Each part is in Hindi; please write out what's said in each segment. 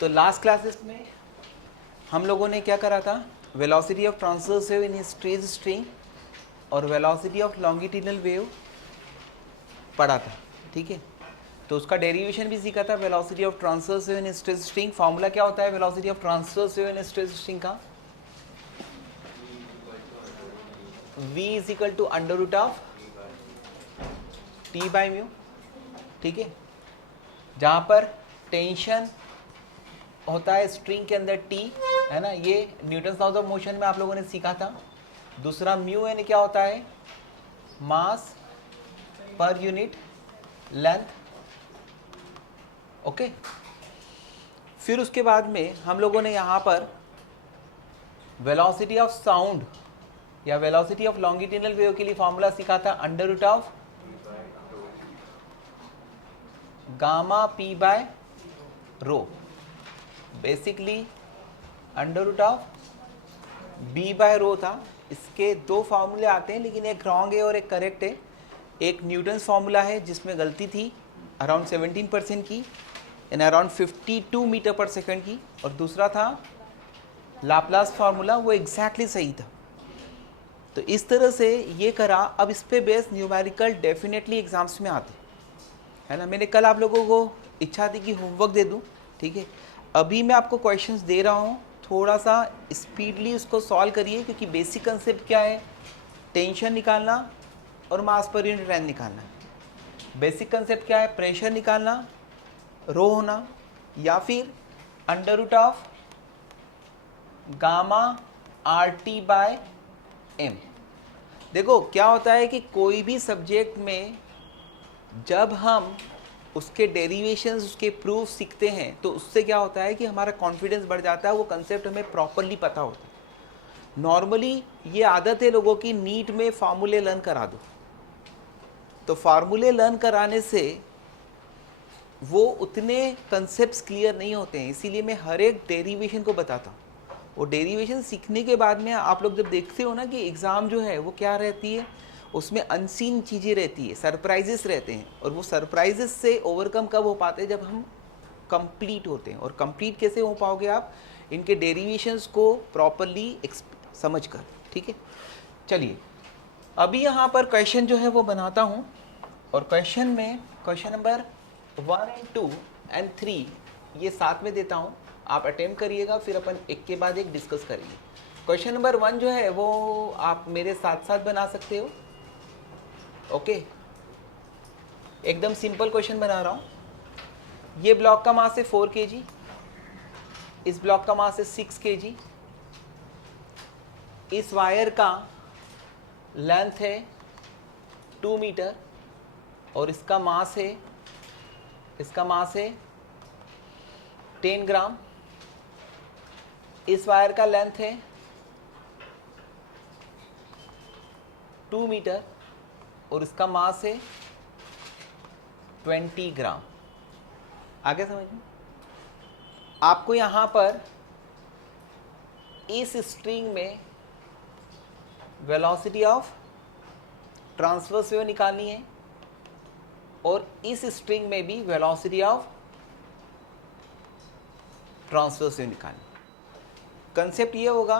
तो लास्ट क्लासेस में हम लोगों ने क्या करा था, velocity of transverse wave in straight string और वेलोसिटी ऑफ लॉन्गिट्यूडिनल वेव पढ़ा था, ठीक है। तो उसका डेरिवेशन भी सीखा था, velocity of transverse wave in straight string. Formula क्या होता है velocity of transverse wave in straight string का? v is equal to under root of T by mu, ठीक है। जहाँ पर टेंशन होता है स्ट्रिंग के अंदर t, है ना, ये न्यूटन लॉज ऑफ मोशन में आप लोगों ने सीखा था। दूसरा म्यू यानी क्या होता है, मास पर यूनिट लेंथ, ओके। फिर उसके बाद में हम लोगों ने यहाँ पर वेलोसिटी ऑफ साउंड या वेलोसिटी ऑफ लॉन्गिट्यूडिनल वेव के लिए फॉर्मूला सीखा था, under root of gamma P by rho. Basically under root of B by rho था। इसके दो फार्मूले आते हैं, लेकिन एक रॉन्ग है और एक करेक्ट है। एक न्यूटन्स फार्मूला है जिसमें गलती थी अराउंड 17% की, यानी अराउंड 52 मीटर पर सेकंड की, और दूसरा था लाप्लास फार्मूला, वो एग्जैक्टली सही था। तो इस तरह से ये करा। अब इस पे बेस न्यूमेरिकल डेफिनेटली एग्जाम्स में आते, है ना। मैंने कल आप लोगों को इच्छा थी कि होमवर्क दे दूं, ठीक है। अभी मैं आपको क्वेश्चंस दे रहा हूँ, थोड़ा सा स्पीडली उसको सॉल्व करिए, क्योंकि बेसिक कंसेप्ट क्या है, टेंशन निकालना और मास पर यूनिट लेंथ निकालना। बेसिक कंसेप्ट क्या है, प्रेशर निकालना, रो होना, या फिर under root of gamma R T by M. देखो क्या होता है कि कोई भी सब्जेक्ट में जब हम उसके डेरिवेशंस, उसके प्रूफ सीखते हैं, तो उससे क्या होता है कि हमारा कॉन्फिडेंस बढ़ जाता है, वो कंसेप्ट हमें प्रॉपरली पता होता है। नॉर्मली ये आदत है लोगों की, नीट में फार्मूले लर्न करा दो, तो फार्मूले लर्न कराने से वो उतने कंसेप्ट्स क्लियर नहीं होते हैं। इसीलिए मैं हर एक डेरिवेशन को बताता हूँ। वो डेरिवेशन सीखने के बाद में आप लोग जब देखते हो ना कि एग्ज़ाम जो है वो क्या रहती है, उसमें अनसीन चीज़ें रहती है, सरप्राइजेस रहते हैं, और वो सरप्राइजेस से ओवरकम कब हो पाते हैं, जब हम कंप्लीट होते हैं। और कंप्लीट कैसे हो पाओगे आप, इनके डेरिवेशंस को प्रॉपरली समझ कर, ठीक है। चलिए अभी यहाँ पर क्वेश्चन जो है वो बनाता हूँ, और क्वेश्चन में क्वेश्चन नंबर 1 and 2 and 3 ये साथ में देता हूँ, आप अटेम्प्ट करिएगा, फिर अपन एक के बाद एक डिस्कस करेंगे। क्वेश्चन नंबर 1 जो है वो आप मेरे साथ साथ बना सकते हो, ओके। एकदम सिंपल क्वेश्चन बना रहा हूँ। ये ब्लॉक का मास है 4 kg, इस ब्लॉक का मास है 6 kg, इस वायर का लेंथ है 2 मीटर, और इसका मास है 10 ग्राम। इस वायर का लेंथ है 2 मीटर और इसका मास है 20 ग्राम। आगे समझिए, आपको यहाँ पर इस स्ट्रिंग में वेलोसिटी ऑफ ट्रांसवर्स वेव निकालनी है, और इस स्ट्रिंग में भी वेलोसिटी ऑफ ट्रांसवर्स वेव निकालनी। कंसेप्ट ये होगा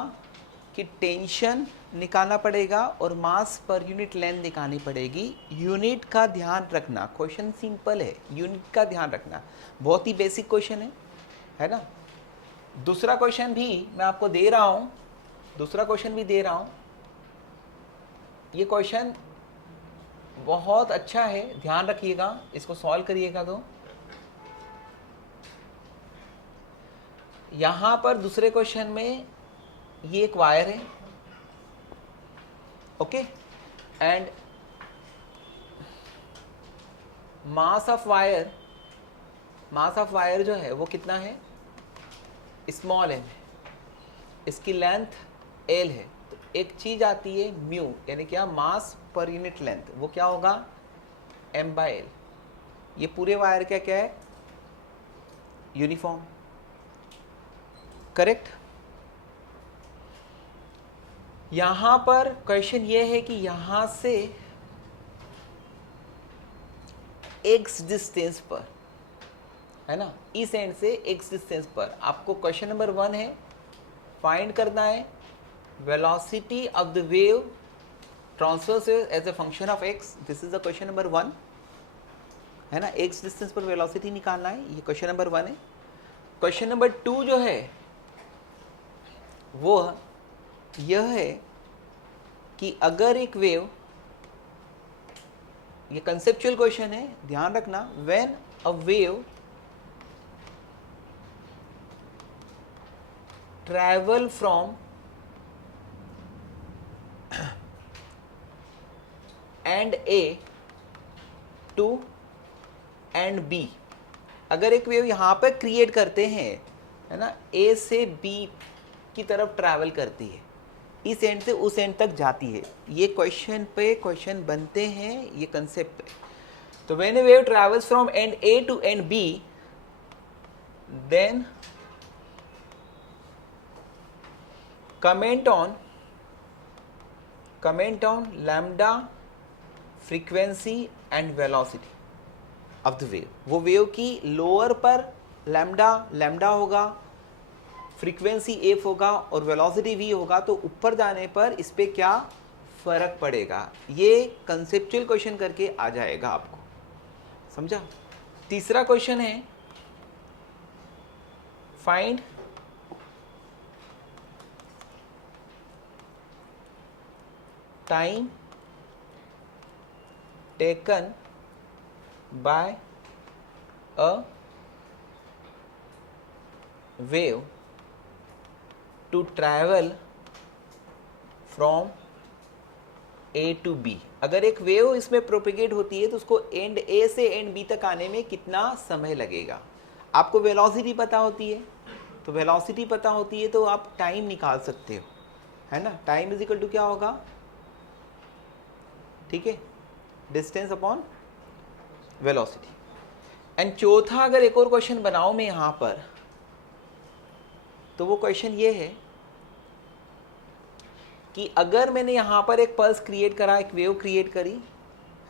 कि टेंशन निकालना पड़ेगा और मास पर यूनिट लेंथ निकालनी पड़ेगी। यूनिट का ध्यान रखना, क्वेश्चन सिंपल है, यूनिट का ध्यान रखना, बहुत ही बेसिक क्वेश्चन है ना। दूसरा क्वेश्चन भी मैं आपको दे रहा हूँ, ये क्वेश्चन बहुत अच्छा है, ध्यान रखिएगा, इसको सॉल्व करिएगा। तो यहाँ पर दूसरे क्वेश्चन में ये एक वायर है, okay, and mass of wire जो है वो कितना है, स्मॉल m है, इसकी लेंथ l है। तो एक चीज आती है म्यू, यानी क्या, मास पर यूनिट लेंथ, वो क्या होगा, m/l। ये पूरे वायर का क्या है, यूनिफॉर्म, करेक्ट। यहां पर क्वेश्चन ये है कि यहां से x डिस्टेंस पर है ना, इस एंड से x डिस्टेंस पर आपको क्वेश्चन नंबर 1 है, फाइंड करना है velocity of the wave transverse as a function of x। This is the question number 1, है ना, x डिस्टेंस पर वेलोसिटी निकालना है, ये क्वेश्चन नंबर 1 है। क्वेश्चन नंबर 2 जो है वो यह है कि अगर एक वेव, ये कंसेप्चुअल क्वेश्चन है, ध्यान रखना, when a wave travel from end A to end B, अगर एक वेव यहाँ पर क्रिएट करते हैं, है ना, ए से बी की तरफ ट्रैवल करती है, इस एंड से उस एंड तक जाती है, ये क्वेश्चन पे क्वेश्चन बनते हैं, ये कंसेप्ट है। तो when a wave travels from end A to end B, then comment on lambda frequency and velocity of the wave। वो वेव की लोअर पर लैम्डा होगा, फ्रीक्वेंसी एफ होगा और वेलोसिटी वी होगा, तो ऊपर जाने पर इस पे क्या फर्क पड़ेगा, ये कंसेप्चुअल क्वेश्चन करके आ जाएगा आपको, समझा। तीसरा क्वेश्चन है find time taken by a wave to travel from A to B। अगर एक वेव इसमें प्रोपेगेट होती है तो उसको एंड ए से एंड बी तक आने में कितना समय लगेगा। आपको वेलोसिटी पता होती है, तो वेलोसिटी पता होती है तो आप टाइम निकाल सकते हो, है ना। टाइम इज इक्वल टू क्या होगा, ठीक है, डिस्टेंस अपॉन वेलोसिटी। एंड चौथा अगर एक और क्वेश्चन बनाऊं मैं यहाँ पर, तो वो क्वेश्चन ये है कि अगर मैंने यहाँ पर एक पल्स क्रिएट करा, एक वेव क्रिएट करी,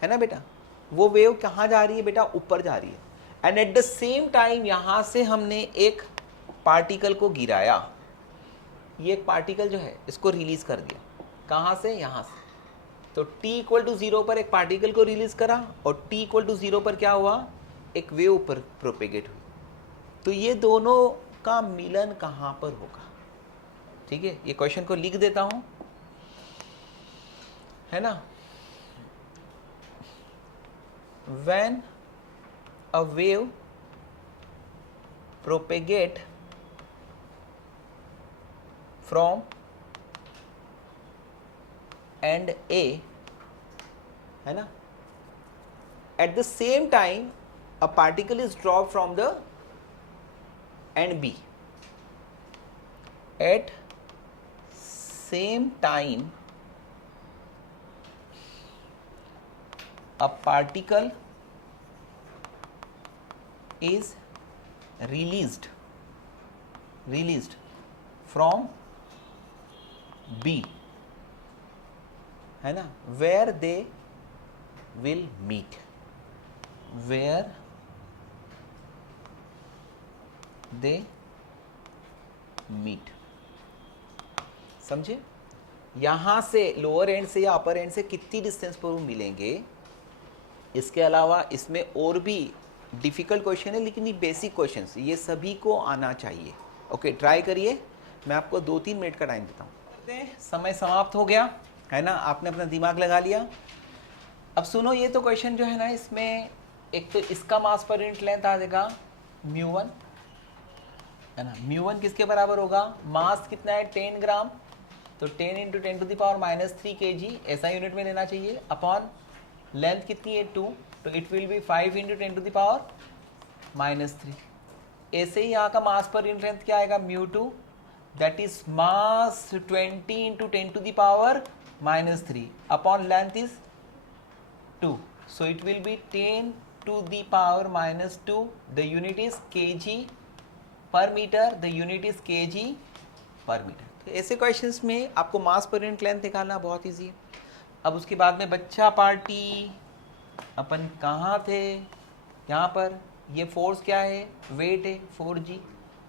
है ना बेटा, वो वेव कहाँ जा रही है बेटा, ऊपर जा रही है, and eight the same time यहाँ से हमने एक पार्टिकल को गिराया, ये एक पार्टिकल जो है इसको रिलीज कर दिया, कहाँ से, यहाँ से। तो t इक्वल टू 0 पर एक पार्टिकल को रिलीज करा और t इक्वल टू 0 पर क्या हुआ, एक वेव पर प्रोपेगेट हुई। तो ये दोनों का मिलन कहाँ पर होगा, ठीक है, ये क्वेश्चन को लिख देता हूं, है ना। When a wave propagate from end A, है ना, at the same time a particle is drop from the end B, at same time a particle is released from B, है ना, where they will meet, where they meet, समझे। यहां से लोअर एंड से या अपर एंड से कितनी डिस्टेंस पर वो मिलेंगे। इसके अलावा इसमें और भी डिफ़िकल्ट क्वेश्चन है, लेकिन ये बेसिक क्वेश्चंस ये सभी को आना चाहिए। ओके, ट्राई करिए, मैं आपको 2-3 मिनट का टाइम देता हूँ। समय समाप्त हो गया, है ना, आपने अपना दिमाग लगा लिया। अब सुनो, ये तो क्वेश्चन जो है ना, इसमें एक तो इसका मास पर यूनिट लेंथ आ जाएगा μ1, है ना। μ1 किसके बराबर होगा, मास कितना है 10 ग्राम, तो 10 × 10⁻³ kg ऐसा यूनिट में लेना चाहिए, अपॉन लेंथ कितनी है 2, तो इट विल बी 5 × 10⁻³ ऐसे ही यहाँ का मास पर यूनिट लेंथ क्या आएगा, μ2, that is mass 20 × 10⁻³ upon length is 2, so it will be 10 ⁻², the unit is kg per meter, the unit is kg per meter। तो ऐसे क्वेश्चंस में आपको मास पर यूनिट लेंथ निकालना बहुत ईजी है। अब उसके बाद में बच्चा पार्टी, अपन कहाँ थे, यहाँ पर ये फोर्स क्या है, वेट है 4g,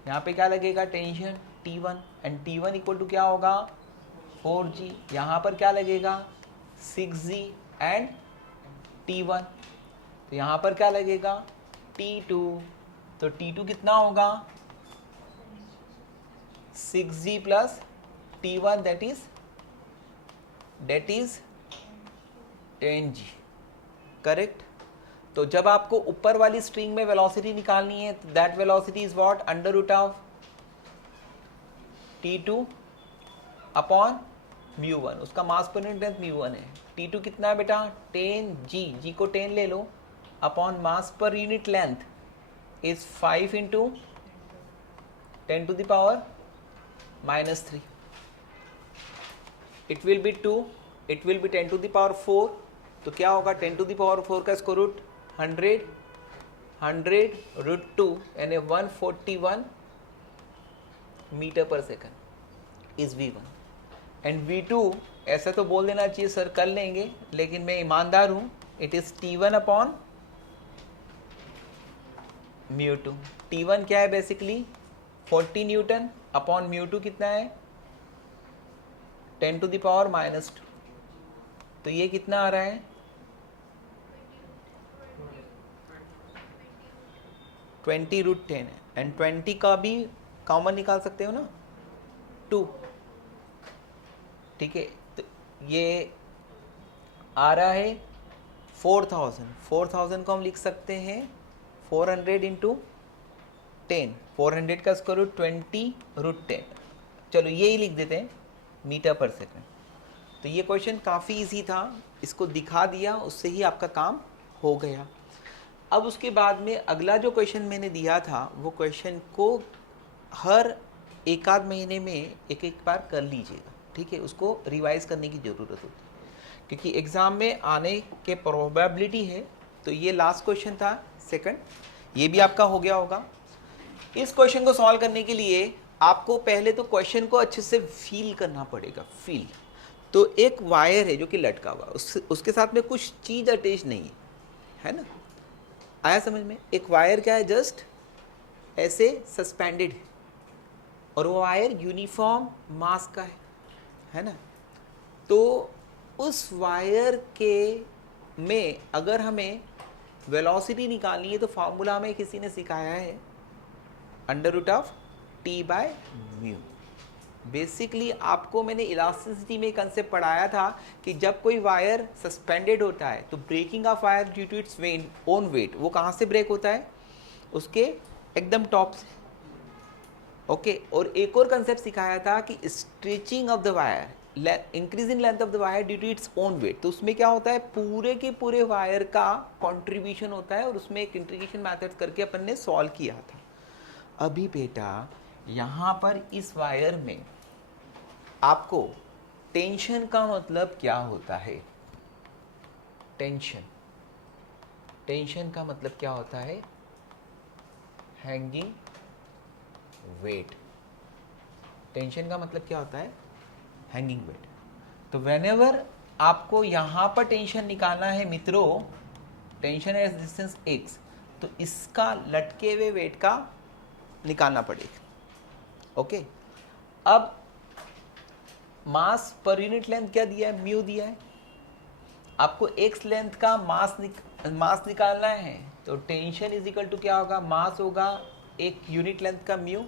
यहाँ पे क्या लगेगा tension T1, and T1 equal to क्या होगा 4g, यहाँ पर क्या लगेगा 6g एंड T1, तो यहाँ पर क्या लगेगा T2, तो T2 कितना होगा 6g plus T1 that is 10g, correct. तो जब आपको ऊपर वाली स्ट्रिंग में वेलोसिटी निकालनी है, that velocity is what under root of T2 upon μ1, उसका मास पर यूनिट लेंथ μ1 है। T2 कितना है बेटा 10g, g को 10 ले लो, अपॉन मास पर unit length is 5 into 10 to the power -3, it will be 2, it will be 10 to the power 4, तो क्या होगा 10 टू द पावर 4 का स्क्वायर रूट 100 रूट 2 यानी 141 मीटर पर second is V1 and V2 ऐसा तो बोल देना चाहिए सर कर लेंगे, लेकिन मैं ईमानदार हूँ, it is T1 upon μ2। T1 क्या है बेसिकली 40 न्यूटन अपॉन μ2 कितना है 10 टू द पावर -2, तो ये कितना आ रहा है 20 रूट 10 है, एंड 20 का भी कॉमन निकाल सकते हो ना 2, ठीक है। तो ये आ रहा है 4000 को हम लिख सकते हैं 400 इंटू 10, 400 का स्क्वायर रूट 20 रूट 10, चलो यही लिख देते हैं मीटर पर सेकंड। तो ये क्वेश्चन काफ़ी इजी था, इसको दिखा दिया उससे ही आपका काम हो गया। अब उसके बाद में अगला जो क्वेश्चन मैंने दिया था वो क्वेश्चन को हर एक आध महीने में एक बार कर लीजिएगा, ठीक है, उसको रिवाइज करने की ज़रूरत होती है क्योंकि एग्ज़ाम में आने के प्रोबेबिलिटी है। तो ये लास्ट क्वेश्चन था सेकंड, ये भी आपका हो गया होगा। इस क्वेश्चन को सॉल्व करने के लिए आपको पहले तो क्वेश्चन को अच्छे से फील करना पड़ेगा, फील। तो एक वायर है जो कि लटका हुआ, उसके साथ में कुछ चीज़ अटैच नहीं है ना, आया समझ में। एक वायर क्या है जस्ट ऐसे सस्पेंडेड है और वो वायर यूनिफॉर्म मास का है ना। तो उस वायर के में अगर हमें वेलोसिटी निकालनी है तो फॉर्मूला हमें किसी ने सिखाया है under root of T by mu. Basically आपको मैंने इलास्टिसिटी में कंसेप्ट पढ़ाया था कि जब कोई वायर सस्पेंडेड होता है तो breaking of wire due to its own weight, वो कहाँ से ब्रेक होता है उसके एकदम टॉप से, ओके। और एक और कंसेप्ट सिखाया था कि stretching of the wire, increase in length of the wire due to its own weight. तो उसमें क्या होता है पूरे के पूरे वायर का कंट्रीब्यूशन होता है और उसमें एक इंटीग्रेशन मेथड करके अपन ने सॉल्व किया था। अभी बेटा यहाँ पर इस वायर में आपको टेंशन का मतलब क्या होता है, टेंशन का मतलब क्या होता है हैंगिंग वेट। टेंशन का मतलब क्या होता है हैंगिंग वेट। तो व्हेनेवर आपको यहाँ पर टेंशन निकालना है मित्रों, टेंशन एट डिस्टेंस x, तो इसका लटके हुए वेट का निकालना पड़ेगा, ओके। अब मास पर यूनिट लेंथ क्या दिया है म्यू दिया है, आपको x लेंथ का मास निकालना है तो टेंशन इज इक्वल टू क्या होगा, मास होगा एक यूनिट लेंथ का म्यू,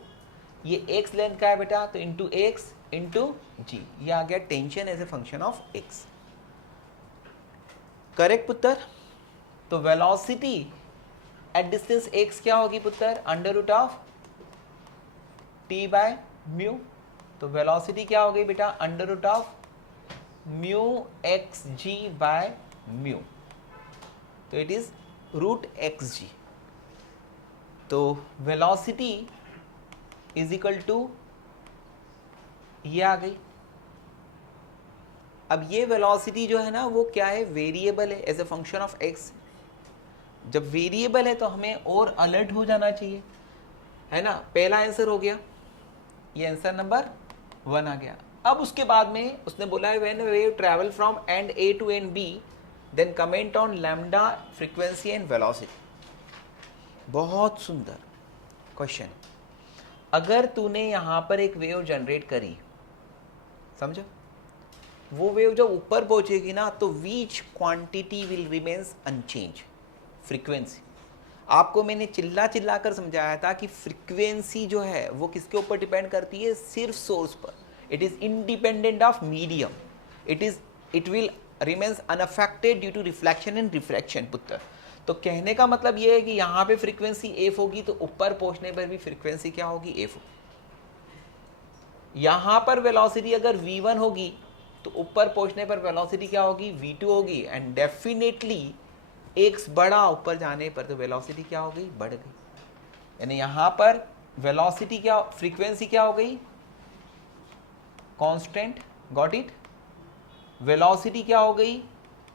ये x लेंथ का है बेटा तो इंटू एक्स इंटू जी, ये आ गया tension as a function of x, correct पुत्र। तो वेलोसिटी एट डिस्टेंस x क्या होगी पुत्र under root of T by mu. तो वेलोसिटी क्या हो गई बेटा under root of mu x g by mu, तो it is root x g. तो वेलोसिटी इज इक्वल टू ये आ गई। अब ये वेलोसिटी जो है ना वो क्या है वेरिएबल है as a function of x. जब वेरिएबल है तो हमें और अलर्ट हो जाना चाहिए, है ना। पहला आंसर हो गया, ये आंसर नंबर 1 आ गया। अब उसके बाद में उसने बोला है when wave travel from end A to end B then comment on lambda frequency and velocity. बहुत सुंदर क्वेश्चन। अगर तूने यहाँ पर एक वेव जनरेट करी, समझो, वो वेव जब ऊपर पहुंचेगी ना तो which quantity will remains unchange, frequency. आपको मैंने चिल्ला चिल्ला कर समझाया था कि फ्रीक्वेंसी जो है वो किसके ऊपर डिपेंड करती है, सिर्फ सोर्स पर। It is independent of medium, it will remains unaffected due to reflection and refraction पुत्र। तो कहने का मतलब ये है कि यहाँ पे फ्रीक्वेंसी एफ होगी तो ऊपर पहुंचने पर भी फ्रीक्वेंसी क्या होगी, एफ होगी। यहाँ पर वेलोसिटी अगर v1 होगी तो ऊपर पहुंचने पर वेलोसिटी क्या होगी, v2 होगी। एंड डेफिनेटली x बढ़ा ऊपर जाने पर तो वेलोसिटी क्या हो गई, बढ़ गई। यानी यहाँ पर वेलोसिटी क्या, फ्रीक्वेंसी क्या हो गई, कांस्टेंट। Got it. वेलोसिटी क्या हो गई,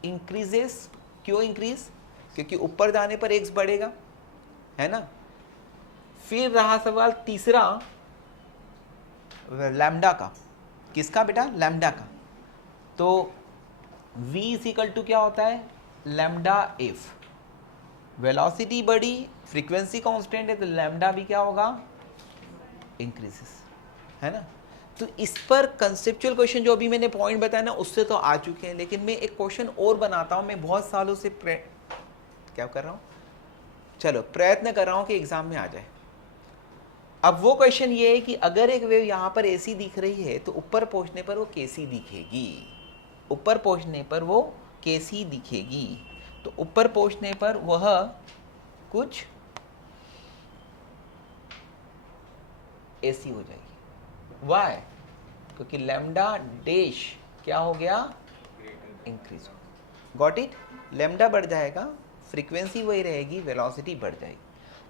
इंक्रीजेस। क्यों इंक्रीज, क्योंकि ऊपर जाने पर x बढ़ेगा, है ना। फिर रहा सवाल तीसरा लैम्डा का। किसका बेटा, लैम्डा का। तो v इक्वल टू क्या होता है, लैम्डा एफ। वेलोसिटी बढ़ी, फ्रीक्वेंसी कांस्टेंट है तो लैम्डा भी क्या होगा, इंक्रीजेस, है ना। तो इस पर कंसेप्चुअल क्वेश्चन जो अभी मैंने पॉइंट बताया ना उससे तो आ चुके हैं, लेकिन मैं एक क्वेश्चन और बनाता हूं। मैं बहुत सालों से क्या कर रहा हूं, चलो प्रयत्न कर रहा हूं कि एग्जाम में आ जाए। अब वो क्वेश्चन ये है कि अगर एक वेव यहाँ पर ऐसी दिख रही है तो ऊपर पहुंचने पर वो कैसी दिखेगी, ऊपर पहुंचने पर वो कैसी दिखेगी। तो ऊपर पहुंचने पर वह कुछ ऐसी हो जाएगी। वाई, क्योंकि लैम्डा डैश क्या हो गया, इंक्रीज हो। Got it. लैम्डा बढ़ जाएगा, फ्रीक्वेंसी वही रहेगी, वेलोसिटी बढ़ जाएगी।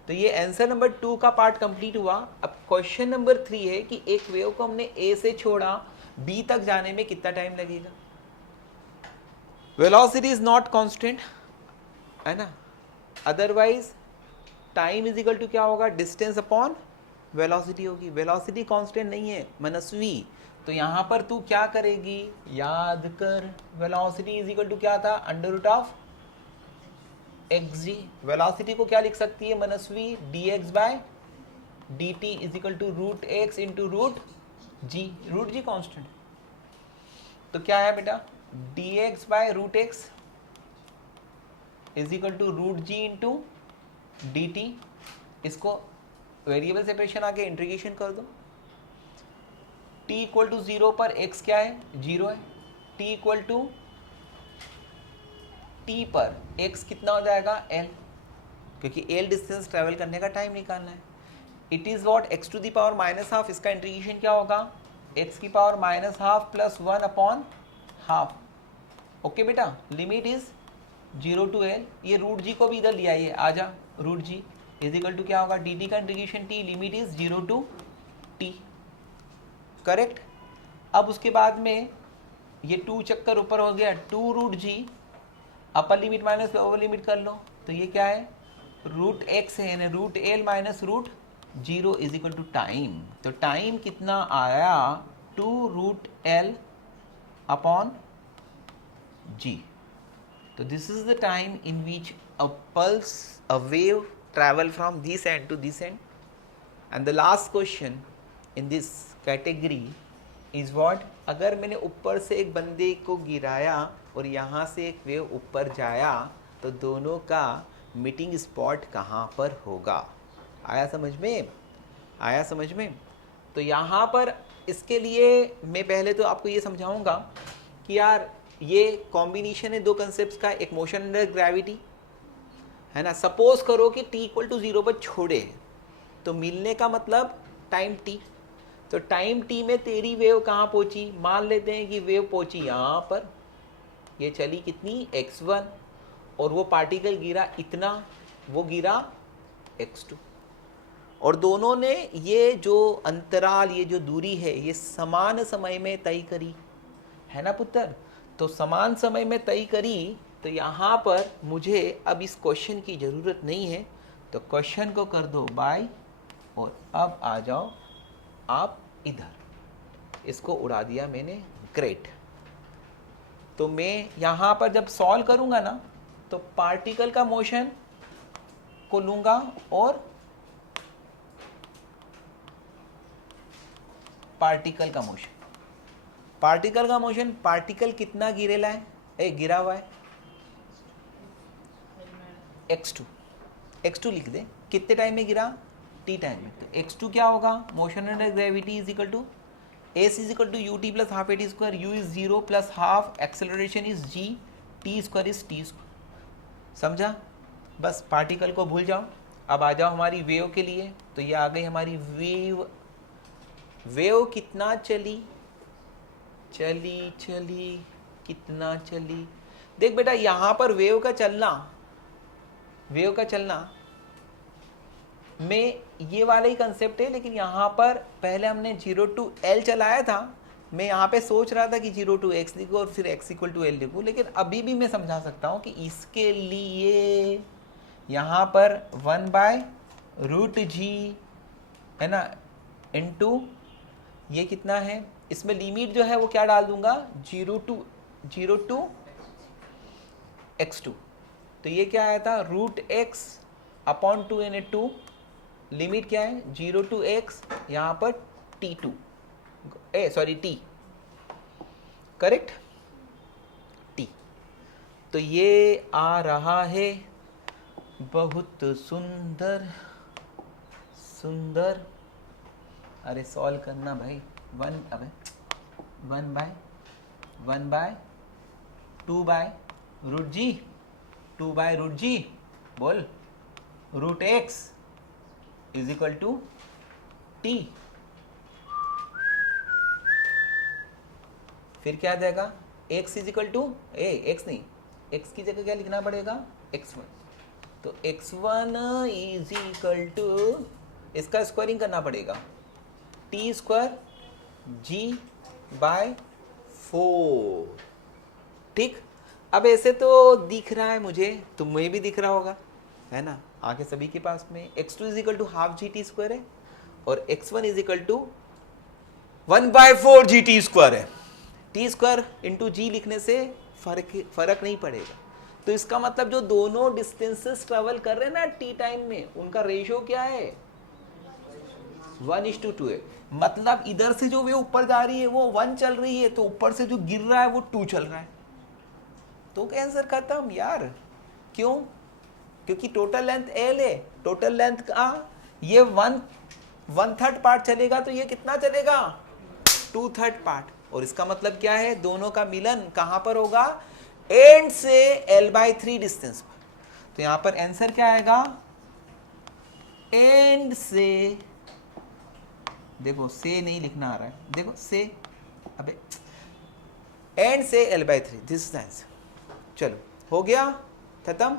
तो ये आंसर नंबर 2 का पार्ट कंप्लीट हुआ। अब क्वेश्चन नंबर 3 है कि एक वेव को हमने ए से छोड़ा, बी तक जाने में कितना टाइम लगेगा। वेलोसिटी इज नॉट कांस्टेंट, है ना। Otherwise time is equal to क्या होगा, डिस्टेंस अपॉन वेलोसिटी होगी। वेलोसिटी कांस्टेंट नहीं है मनस्वी, तो यहां पर तू क्या करेगी, याद कर, वेलोसिटी इज इक्वल टू क्या था, under root of xg। Velocity को क्या लिख सकती है मनस्वी, dx बाय dt is equal to root x into root g. Root g constant, तो क्या है बेटा, dx बाय root x is equal to root g into dt। इसको वेरिएबल सेपरेशन आके इंटीग्रेशन कर दो। t इक्वल टू 0 पर x क्या है, 0 है। t इक्वल टू t पर x कितना हो जाएगा, l, क्योंकि l डिस्टेंस ट्रेवल करने का टाइम निकालना है। It is what, x to the power minus half, इसका इंटीग्रेशन क्या होगा, x की power minus half plus 1 upon half. Okay बेटा, लिमिट इज 0 टू l। ये रूट जी को भी इधर ले आइए, आजा, root g is equal to क्या होगा, dt का integration t, limit is 0 to t। Correct. अब उसके बाद में ये 2 चक्कर ऊपर हो गया, 2 root g, upper limit minus lower limit कर लो, तो ये क्या है, रूट एक्स है, यानी root L minus root 0 is equal to time. तो टाइम कितना आया, 2 रूट एल अपॉन जी। तो this is the time in which a pulse, a wave travel from this end to this end. And the last question in this category is what, अगर मैंने ऊपर से एक बंदे को गिराया और यहाँ से एक वेव ऊपर जाया तो दोनों का मीटिंग स्पॉट कहाँ पर होगा। आया समझ में, आया समझ में। तो यहाँ पर इसके लिए मैं पहले तो आपको ये समझाऊंगा कि यार ये कॉम्बिनेशन है दो कंसेप्ट्स का, एक मोशन अंडर ग्रेविटी, है ना। सपोज करो कि t इक्वल टू 0 पर छोड़े तो मिलने का मतलब टाइम t। तो टाइम t में तेरी वेव कहाँ पहुंची, मान लेते हैं कि वेव पहुंची यहाँ पर, ये चली कितनी, x1, और वो पार्टिकल गिरा इतना, वो गिरा x2, और दोनों ने ये जो अंतराल, ये जो दूरी है, ये समान समय में तय करी, है ना पुत्र। तो समान समय में तय करी, तो यहाँ पर मुझे अब इस क्वेश्चन की ज़रूरत नहीं है, तो क्वेश्चन को कर दो बाय, और अब आ जाओ आप इधर। इसको उड़ा दिया मैंने, ग्रेट। तो मैं यहाँ पर जब सॉल्व करूँगा ना, तो पार्टिकल का मोशन को लूंगा और पार्टिकल का मोशन। पार्टिकल का मोशन, पार्टिकल कितना गिरेला है, गिरा हुआ है x2 लिख दे। कितने टाइम में गिरा, t टाइम में। तो x2 क्या होगा, motion under gravity is equal to s is equal to ut plus half at square, u is 0 plus half acceleration is g, t square is t square. समझा? बस पार्टिकल को भूल जाओ। अब आ जाओ हमारी वेव के लिए। तो ये आ गई हमारी वेव। वेव कितना चली कितना चली। देख बेटा, यहां पर वेव का चलना में ये वाला ही कंसेप्ट है, लेकिन यहां पर पहले हमने 0 to L चलाया था। मैं यहाँ पे सोच रहा था कि 0 to x लिखूँ और फिर x इक्वल टू L लिखूँ, लेकिन अभी भी मैं समझा सकता हूँ कि इसके लिए यहाँ पर 1/√g है ना, इनटू ये कितना है, इसमें लिमिट जो है वो क्या डाल दूंगा, 0 to x2। तो ये क्या आया था, √x/2n/2। लिमिट क्या है, 0 to x, यहाँ पर t2 t, करेक्ट, t। तो ये आ रहा है बहुत सुंदर। अरे सॉल्व करना भाई। 2/√g बोल, √x is equal to t। फिर क्या आ जाएगा, x is equal to x नहीं, x की जगह क्या लिखना पड़ेगा, x1। तो x1 इज इक्वल टू, इसका स्क्वायरिंग करना पड़ेगा, t स्क्वायर g/4। ठीक। अब ऐसे तो दिख रहा है मुझे, तुम्हें भी दिख रहा होगा, है ना, आगे सभी के पास में x2 is equal to half G T square है और x1 is equal to 1/4 G T square है। टी स्क्वायर इंटू जी लिखने से फर्क नहीं पड़ेगा। तो इसका मतलब जो दोनों डिस्टेंसेस ट्रेवल कर रहे हैं ना टी टाइम में, उनका रेशियो क्या है, 1:2 है। मतलब इधर से जो वे ऊपर जा रही है वो 1 चल रही है, तो ऊपर से जो गिर रहा है वो 2 चल रहा है। तो आंसर खत्म यार। क्यों? क्योंकि टोटल लेंथ L है। टोटल लेंथ का ये 1/3 पार्ट चलेगा, तो ये कितना चलेगा, 2/3 पार्ट। और इसका मतलब क्या है, दोनों का मिलन कहां पर होगा, एंड से L/3 डिस्टेंस पर। तो यहां पर आंसर क्या आएगा, एंड से, देखो से नहीं लिखना आ रहा है, देखो से, अबे एंड से L/3, दिस इज आंसर। चलो हो गया, खत्म।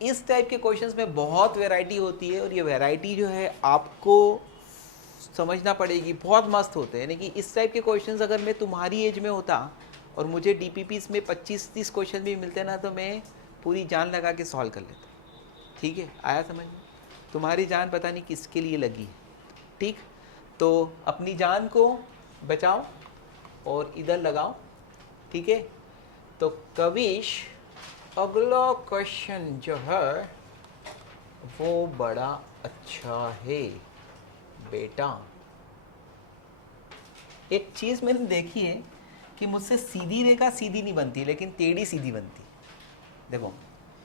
इस टाइप के क्वेश्चंस में बहुत वैरायटी होती है और ये वैरायटी जो है आपको समझना पड़ेगी, बहुत मस्त होते हैं। यानी कि इस टाइप के क्वेश्चंस अगर मैं तुम्हारी एज में होता और मुझे डीपीपीस में 25-30 क्वेश्चन भी मिलते ना, तो मैं पूरी जान लगा के सॉल्व कर लेता। ठीक है, आया समझ में? तुम्हारी जान पता नहीं किसके लिए लगी है। ठीक, तो अपनी जान को बचाओ और इधर लगाओ। ठीक है, तो कविश अगला क्वेश्चन जो है वो बड़ा अच्छा है बेटा। एक चीज मैंने देखी है कि मुझसे सीधी रेखा सीधी नहीं बनती, लेकिन टेढ़ी सीधी बनती। देखो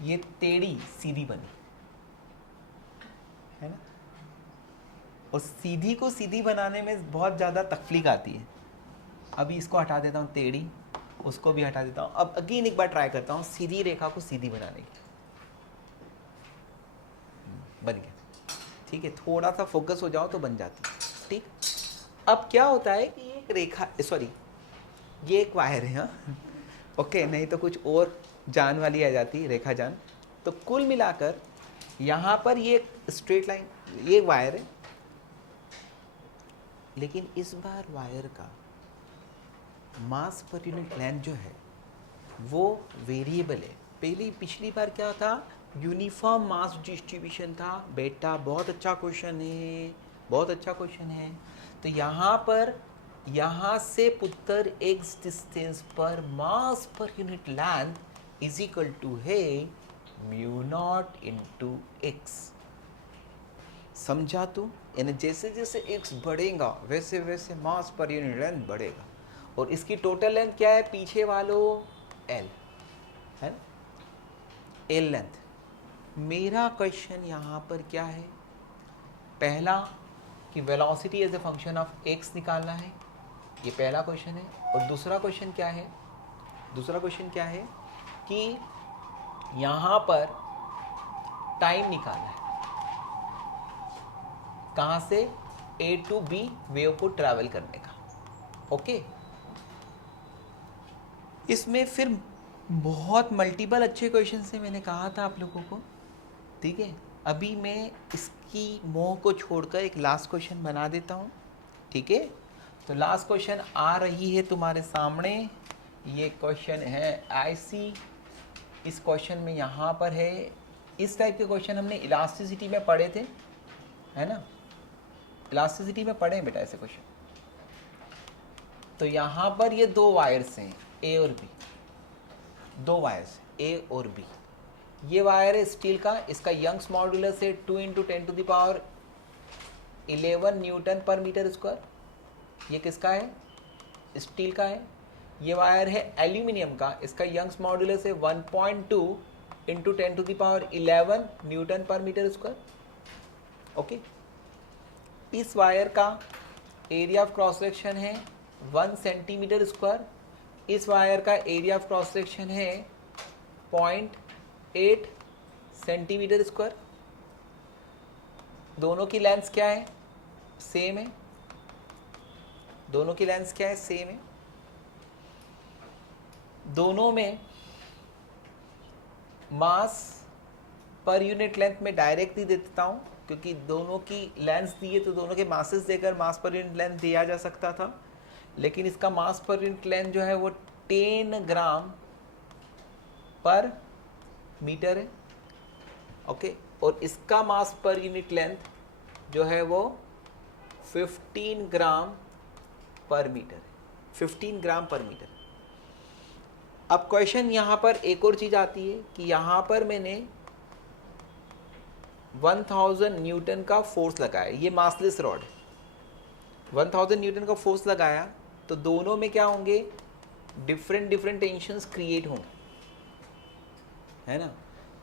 ये टेढ़ी सीधी बनी है ना, और सीधी को सीधी बनाने में बहुत ज़्यादा तकलीफ आती है। अभी इसको हटा देता हूँ, टेढ़ी, उसको भी हटा देता हूँ। अब अगेन एक बार ट्राई करता हूँ सीधी रेखा को सीधी बनाने की। बन गया। ठीक है, थोड़ा सा फोकस हो जाओ तो बन जाती है। ठीक, अब क्या होता है कि एक रेखा, सॉरी ये एक वायर है, हाँ ओके, नहीं तो कुछ और जान वाली आ जाती, रेखा जान। तो कुल मिलाकर यहाँ पर ये स्ट्रेट लाइन, ये वायर है, लेकिन इस बार वायर का मास पर यूनिट लेंथ जो है वो वेरिएबल है। पिछली बार क्या था, यूनिफॉर्म मास डिस्ट्रीब्यूशन था। बेटा बहुत अच्छा क्वेश्चन है, बहुत अच्छा क्वेश्चन है। तो यहाँ पर, यहाँ से पुत्र एक्स डिस्टेंस पर मास पर unit length is equal to है म्यू नॉट इंटू एक्स। समझा तू? यानी जैसे जैसे एक्स बढ़ेगा वैसे वैसे मास पर यूनिट लेंथ बढ़ेगा। और इसकी टोटल लेंथ क्या है पीछे वालों? एल है ना, एल लेंथ। मेरा क्वेश्चन यहाँ पर क्या है? पहला कि velocity as a function of X निकालना है, ये पहला क्वेश्चन है। और दूसरा क्वेश्चन क्या है? दूसरा क्वेश्चन क्या है कि यहाँ पर टाइम निकालना है, कहाँ से? ए टू बी वेव को ट्रैवल करने का। ओके, इसमें फिर बहुत मल्टीपल अच्छे क्वेश्चन से मैंने कहा था आप लोगों को, ठीक है। अभी मैं इसकी मोह को छोड़कर एक लास्ट क्वेश्चन बना देता हूँ, ठीक है। तो लास्ट क्वेश्चन आ रही है तुम्हारे सामने, ये क्वेश्चन है ऐसी। इस क्वेश्चन में यहाँ पर है, इस टाइप के क्वेश्चन हमने इलास्टिसिटी में पढ़े थे, है ना, इलास्टिसिटी में पढ़े हैं बेटा ऐसे क्वेश्चन। तो यहाँ पर ये दो वायर्स हैं ए और बी, दो वायर्स ए और बी। ये वायर है स्टील का, इसका यंग्स मॉड्यूलस है 2 × 10⁻11 न्यूटन पर मीटर स्क्वायर। ये किसका है? स्टील का है। ये वायर है एल्यूमिनियम का, इसका यंग्स मॉड्यूलस है 1.2 × 10⁻11 न्यूटन पर मीटर स्क्वायर। ओके, इस वायर का एरिया ऑफ क्रॉस सेक्शन है 1 सेंटीमीटर स्क्वायर। इस वायर का एरिया ऑफ क्रॉस सेक्शन है 0.8 सेंटीमीटर स्क्वायर। दोनों की लेंथ क्या है? सेम है। दोनों की लेंथ क्या है? सेम है। दोनों में मास पर यूनिट लेंथ में डायरेक्ट ही दे देता हूँ, क्योंकि दोनों की लेंथ दी है तो दोनों के मासेस देकर मास पर यूनिट लेंथ दिया जा सकता था। लेकिन इसका मास पर यूनिट लेंथ जो है वो 10 ग्राम पर मीटर है। ओके, और इसका मास पर यूनिट लेंथ जो है वो 15 ग्राम पर मीटर है, 15 ग्राम पर मीटर। अब क्वेश्चन यहाँ पर एक और चीज़ आती है कि यहाँ पर मैंने 1000 न्यूटन का फोर्स लगाया, ये मासलेस रॉड है, 1000 न्यूटन का फोर्स लगाया, तो दोनों में क्या होंगे? डिफरेंट टेंशन्स क्रिएट होंगे, है ना।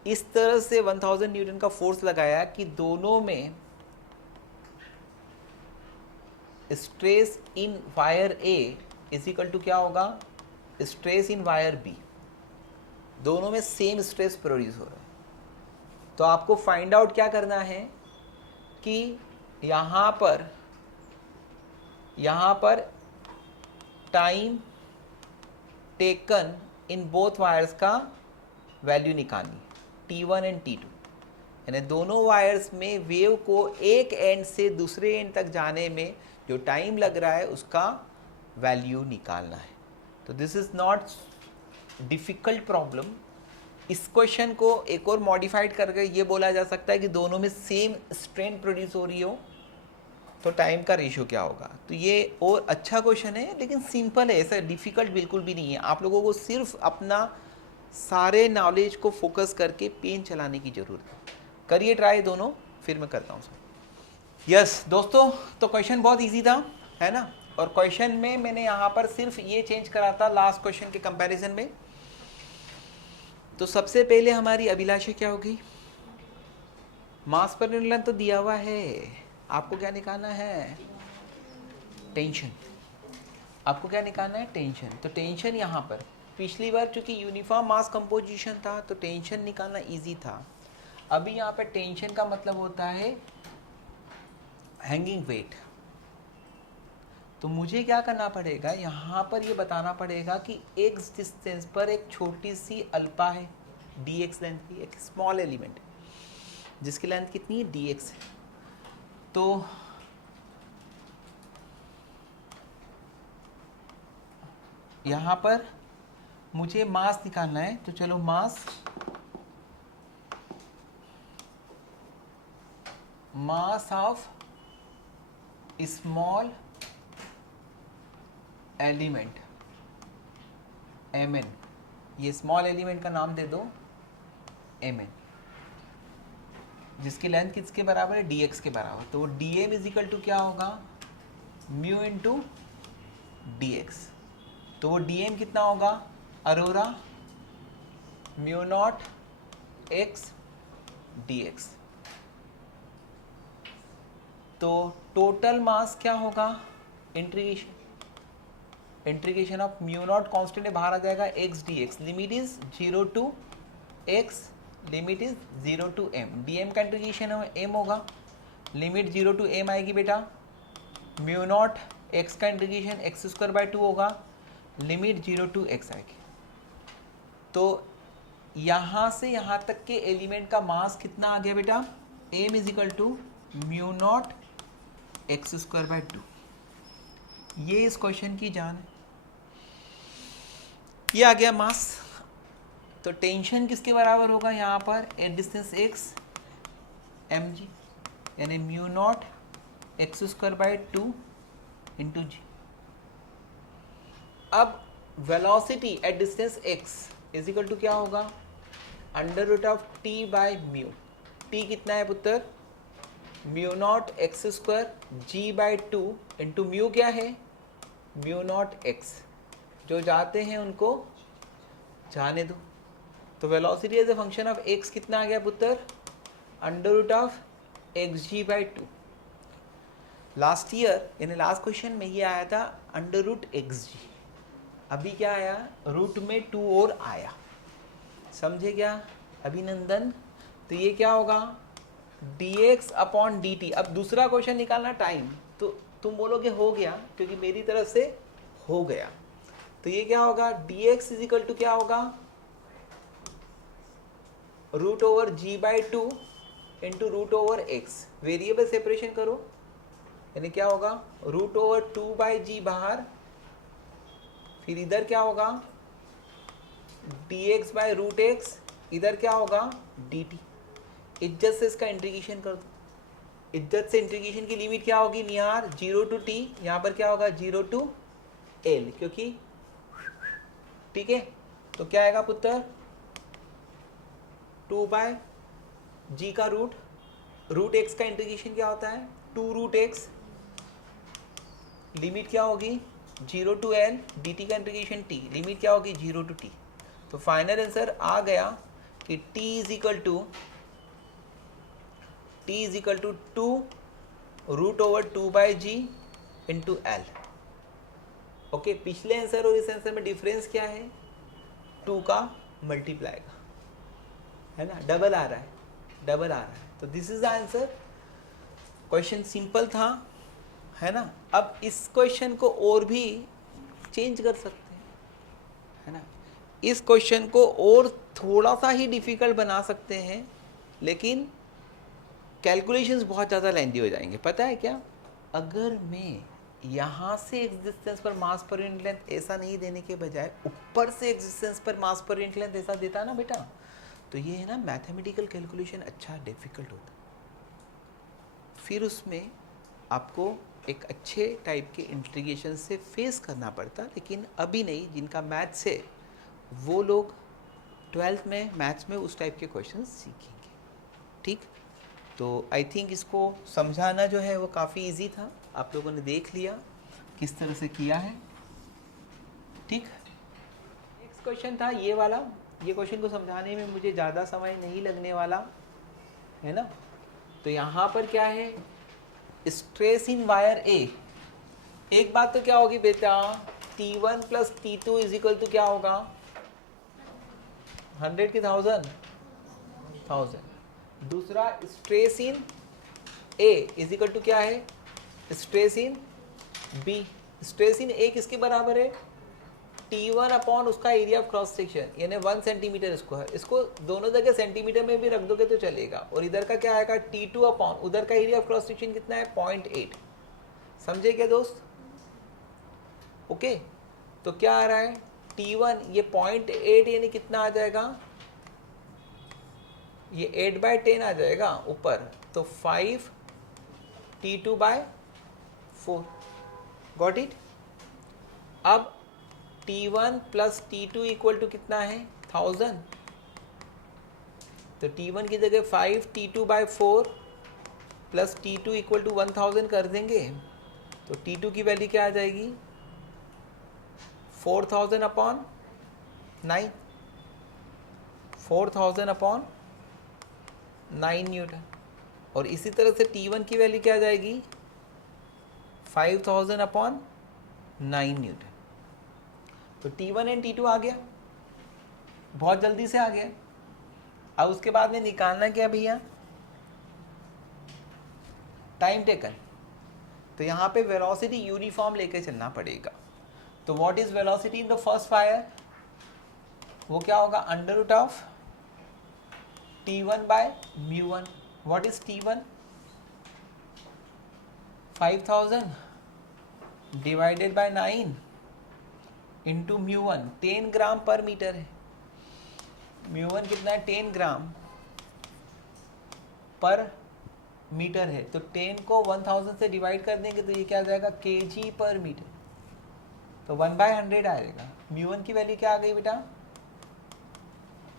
इस तरह से 1000 न्यूटन का फोर्स लगाया कि दोनों में stress in wire A is equal to क्या होगा? Stress in wire B. दोनों में सेम स्ट्रेस प्रोड्यूस हो रहा है। तो आपको फाइंड आउट क्या करना है कि यहाँ पर time taken in both wires का वैल्यू निकालनी, T1 एंड T2। यानी दोनों वायर्स में वेव को एक एंड से दूसरे एंड तक जाने में जो टाइम लग रहा है उसका वैल्यू निकालना है। तो this is not difficult problem. इस क्वेश्चन को एक और मॉडिफाइड करके ये बोला जा सकता है कि दोनों में सेम स्ट्रेन प्रोड्यूस हो रही हो तो टाइम का रेशियो क्या होगा। तो ये और अच्छा क्वेश्चन है, लेकिन सिंपल है, ऐसा डिफ़िकल्ट बिल्कुल भी नहीं है। आप लोगों को सिर्फ अपना सारे नॉलेज को फोकस करके पेन चलाने की ज़रूरत है। करिए ट्राई दोनों, फिर मैं करता हूँ सर। यस दोस्तों, तो क्वेश्चन बहुत ईजी था, है ना। और क्वेश्चन में मैंने यहाँ पर सिर्फ ये चेंज करा था लास्ट क्वेश्चन के कंपैरिजन में। तो सबसे पहले हमारी अभिलाषा क्या होगी? मास पर यूनिट लेंथ तो दिया हुआ है, आपको क्या निकालना है? टेंशन। आपको क्या निकालना है? टेंशन। तो टेंशन यहाँ पर पिछली बार चूंकि यूनिफॉर्म मास कंपोजिशन था तो टेंशन निकालना इजी था। अभी यहाँ पर टेंशन का मतलब होता है हैंगिंग वेट। तो मुझे क्या करना पड़ेगा? यहाँ पर ये बताना पड़ेगा कि एक डिस्टेंस पर एक छोटी सी अल्फा है, dx लेंथ की, एक स्मॉल एलिमेंट जिसकी लेंथ कितनी है? dx है। तो यहाँ पर मुझे मास निकालना है, तो चलो मास ऑफ स्मॉल एलिमेंट mn, ये स्मॉल एलिमेंट का नाम दे दो एम एन, जिसकी लेंथ किसके बराबर है, डी एक्स के बराबर। तो D M is equal to क्या होगा, म्यू इंटू डी एक्स। तो वो डी एम कितना होगा, अरोरा mu not X D X. तो टोटल मास क्या होगा, integration of mu not constant है, बाहर आ जाएगा X D X, limit is 0 to X, limit is 0 to M. D M का इंटीग्रेशन एम होगा, लिमिट 0 टू एम आएगी बेटा, म्यू नॉट एक्स का इंटीग्रेशन एक्स स्क्वायर बाय 2 होगा, लिमिट 0 टू एक्स आएगी। तो यहाँ से यहाँ तक के एलिमेंट का मास कितना आ गया बेटा, M is equal to mu not x square by 2। ये इस क्वेश्चन की जान है। ये आ गया मास। तो टेंशन किसके बराबर होगा यहाँ पर, at distance x m g, यानी mu not x square by 2 into g. अब velocity at distance x is equal to क्या होगा, under root of T by mu. T कितना है पुत्र, mu not x square g by 2 into mu क्या है, म्यू नॉट एक्स। जो जाते हैं उनको जाने दो। तो velocity as a function of X कितना आ गया पुत्र, under root of X G by 2। Last year यानी लास्ट क्वेश्चन में ये आया था अंडर रूट एक्स जी, अभी क्या आया, रूट में 2 और आया, समझे क्या अभिनंदन। तो ये क्या होगा, dx अपॉन dt। अब दूसरा क्वेश्चन निकालना टाइम, तो तुम बोलोगे हो गया, क्योंकि मेरी तरफ से हो गया। तो ये क्या होगा, dx इज इक्वल टू क्या होगा, root over G by 2 into root over X. Variable separation करो, यानी क्या होगा, रूट ओवर 2 बाई जी बाहर, फिर इधर क्या होगा dx बाई रूट एक्स, इधर क्या होगा dt। इज्जत से इसका इंटीग्रेशन कर दो। इज्जत से इंटीग्रेशन की लिमिट क्या होगी निहार, 0 टू t, यहाँ पर क्या होगा 0 टू l, क्योंकि ठीक है। तो क्या आएगा पुत्र, 2 बाय जी का रूट एक्स का इंटीग्रेशन क्या होता है 2 रूट एक्स, लिमिट क्या होगी 0 टू l, dt का इंटीग्रेशन t, लिमिट क्या होगी 0 टू t। तो फाइनल आंसर आ गया कि t is equal to 2 root over 2 by G into L. Okay, पिछले आंसर और इस आंसर में डिफरेंस क्या है, 2 का मल्टीप्लाई का, है ना, डबल आ रहा है। तो this is the answer. Question simple था, है ना। अब इस क्वेश्चन को और भी चेंज कर सकते हैं, है ना। इस क्वेश्चन को और थोड़ा सा ही डिफिकल्ट बना सकते हैं, लेकिन कैलकुलेशंस बहुत ज़्यादा लेंदी हो जाएंगे। पता है क्या, अगर मैं यहाँ से एक्जिस्टेंस पर मास पर यूनिट लेंथ ऐसा नहीं देने के बजाय ऊपर से एक्जिस्टेंस पर मास पर यूनिट लेंथ ऐसा देता ना बेटा, तो ये है ना मैथमेटिकल कैलकुलेशन अच्छा डिफिकल्ट होता। फिर उसमें आपको एक अच्छे टाइप के इंटीग्रेशन से फेस करना पड़ता, लेकिन अभी नहीं। जिनका मैथ्स है वो लोग 12th में मैथ्स में उस टाइप के क्वेश्चन सीखेंगे, ठीक। तो आई थिंक इसको समझाना जो है वो काफ़ी इजी था, आप लोगों ने देख लिया किस तरह से किया है, ठीक। नेक्स्ट क्वेश्चन था ये वाला, ये क्वेश्चन को समझाने में मुझे ज़्यादा समय नहीं लगने वाला, है ना। तो यहाँ पर क्या है, स्ट्रेस इन वायर ए। एक बात तो क्या होगी बेटा, T1 plus T2 is equal to क्या होगा 100 की 1000। दूसरा stress in A is equal to क्या है, stress in B. Stress in A किसके बराबर है, T1 अपॉन उसका एरिया ऑफ क्रॉस सेक्शन, यानी 1 सेंटीमीटर स्क्वायर। इसको दोनों जगह सेंटीमीटर में भी रख दोगे तो चलेगा। और इधर का क्या आएगा T2 अपॉन उधर का एरिया ऑफ क्रॉस सेक्शन कितना है 0.8। समझे क्या दोस्त, ओके। तो क्या आ रहा है T1, ये 0.8 यानी कितना आ जाएगा, ये 8/10 आ जाएगा ऊपर, तो 5 T2 बाय 4। Got it. अब T1 plus T2 equal to कितना है 1000, तो T1 की जगह 5 T2/4 plus T2 equal to 1000 कर देंगे तो T2 की वैल्यू क्या आ जाएगी 4000 अपॉन 9, 4000 अपॉन 9 न्यूटन। और इसी तरह से T1 की वैल्यू क्या आ जाएगी 5000 अपॉन 9 न्यूटन। तो T1 एंड T2 आ गया, बहुत जल्दी से आ गया। अब उसके बाद में निकालना क्या भैया टाइम टेकन। तो यहाँ पे वेलोसिटी यूनिफॉर्म लेके चलना पड़ेगा। तो what is velocity in the first fire, वो क्या होगा under root of T1/μ1। What is T1 5000 divided by 9 into μ1 10 gram per metre है। μ1 कितना है 10 ग्राम पर मीटर है। तो 10 को 1000 से डिवाइड कर देंगे तो ये क्या आ जाएगा kg पर मीटर। तो 1/100 आएगा। μ1 की वैल्यू क्या आ गई बेटा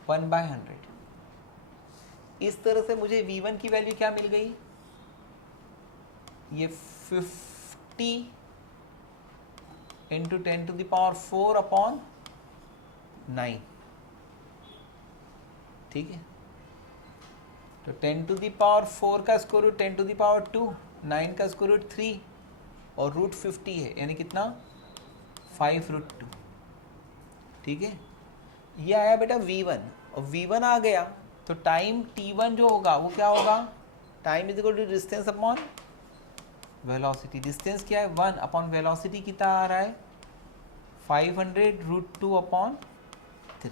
1/100। इस तरह से मुझे v1 की वैल्यू क्या मिल गई ये 50 इंटू 10⁴ अपॉन 9। ठीक है, तो 10⁴ का स्क्वायर रूट 10⁻², 9 का स्क्वायर रूट 3 और रूट 50 है यानी कितना 5√2। ठीक है, ये आया बेटा v1 और v1 आ गया तो टाइम t1 जो होगा वो क्या होगा time is equal to distance upon velocity. Distance क्या है 1 अपॉन वेलोसिटी कितना आ रहा है 500√2 अपॉन 3।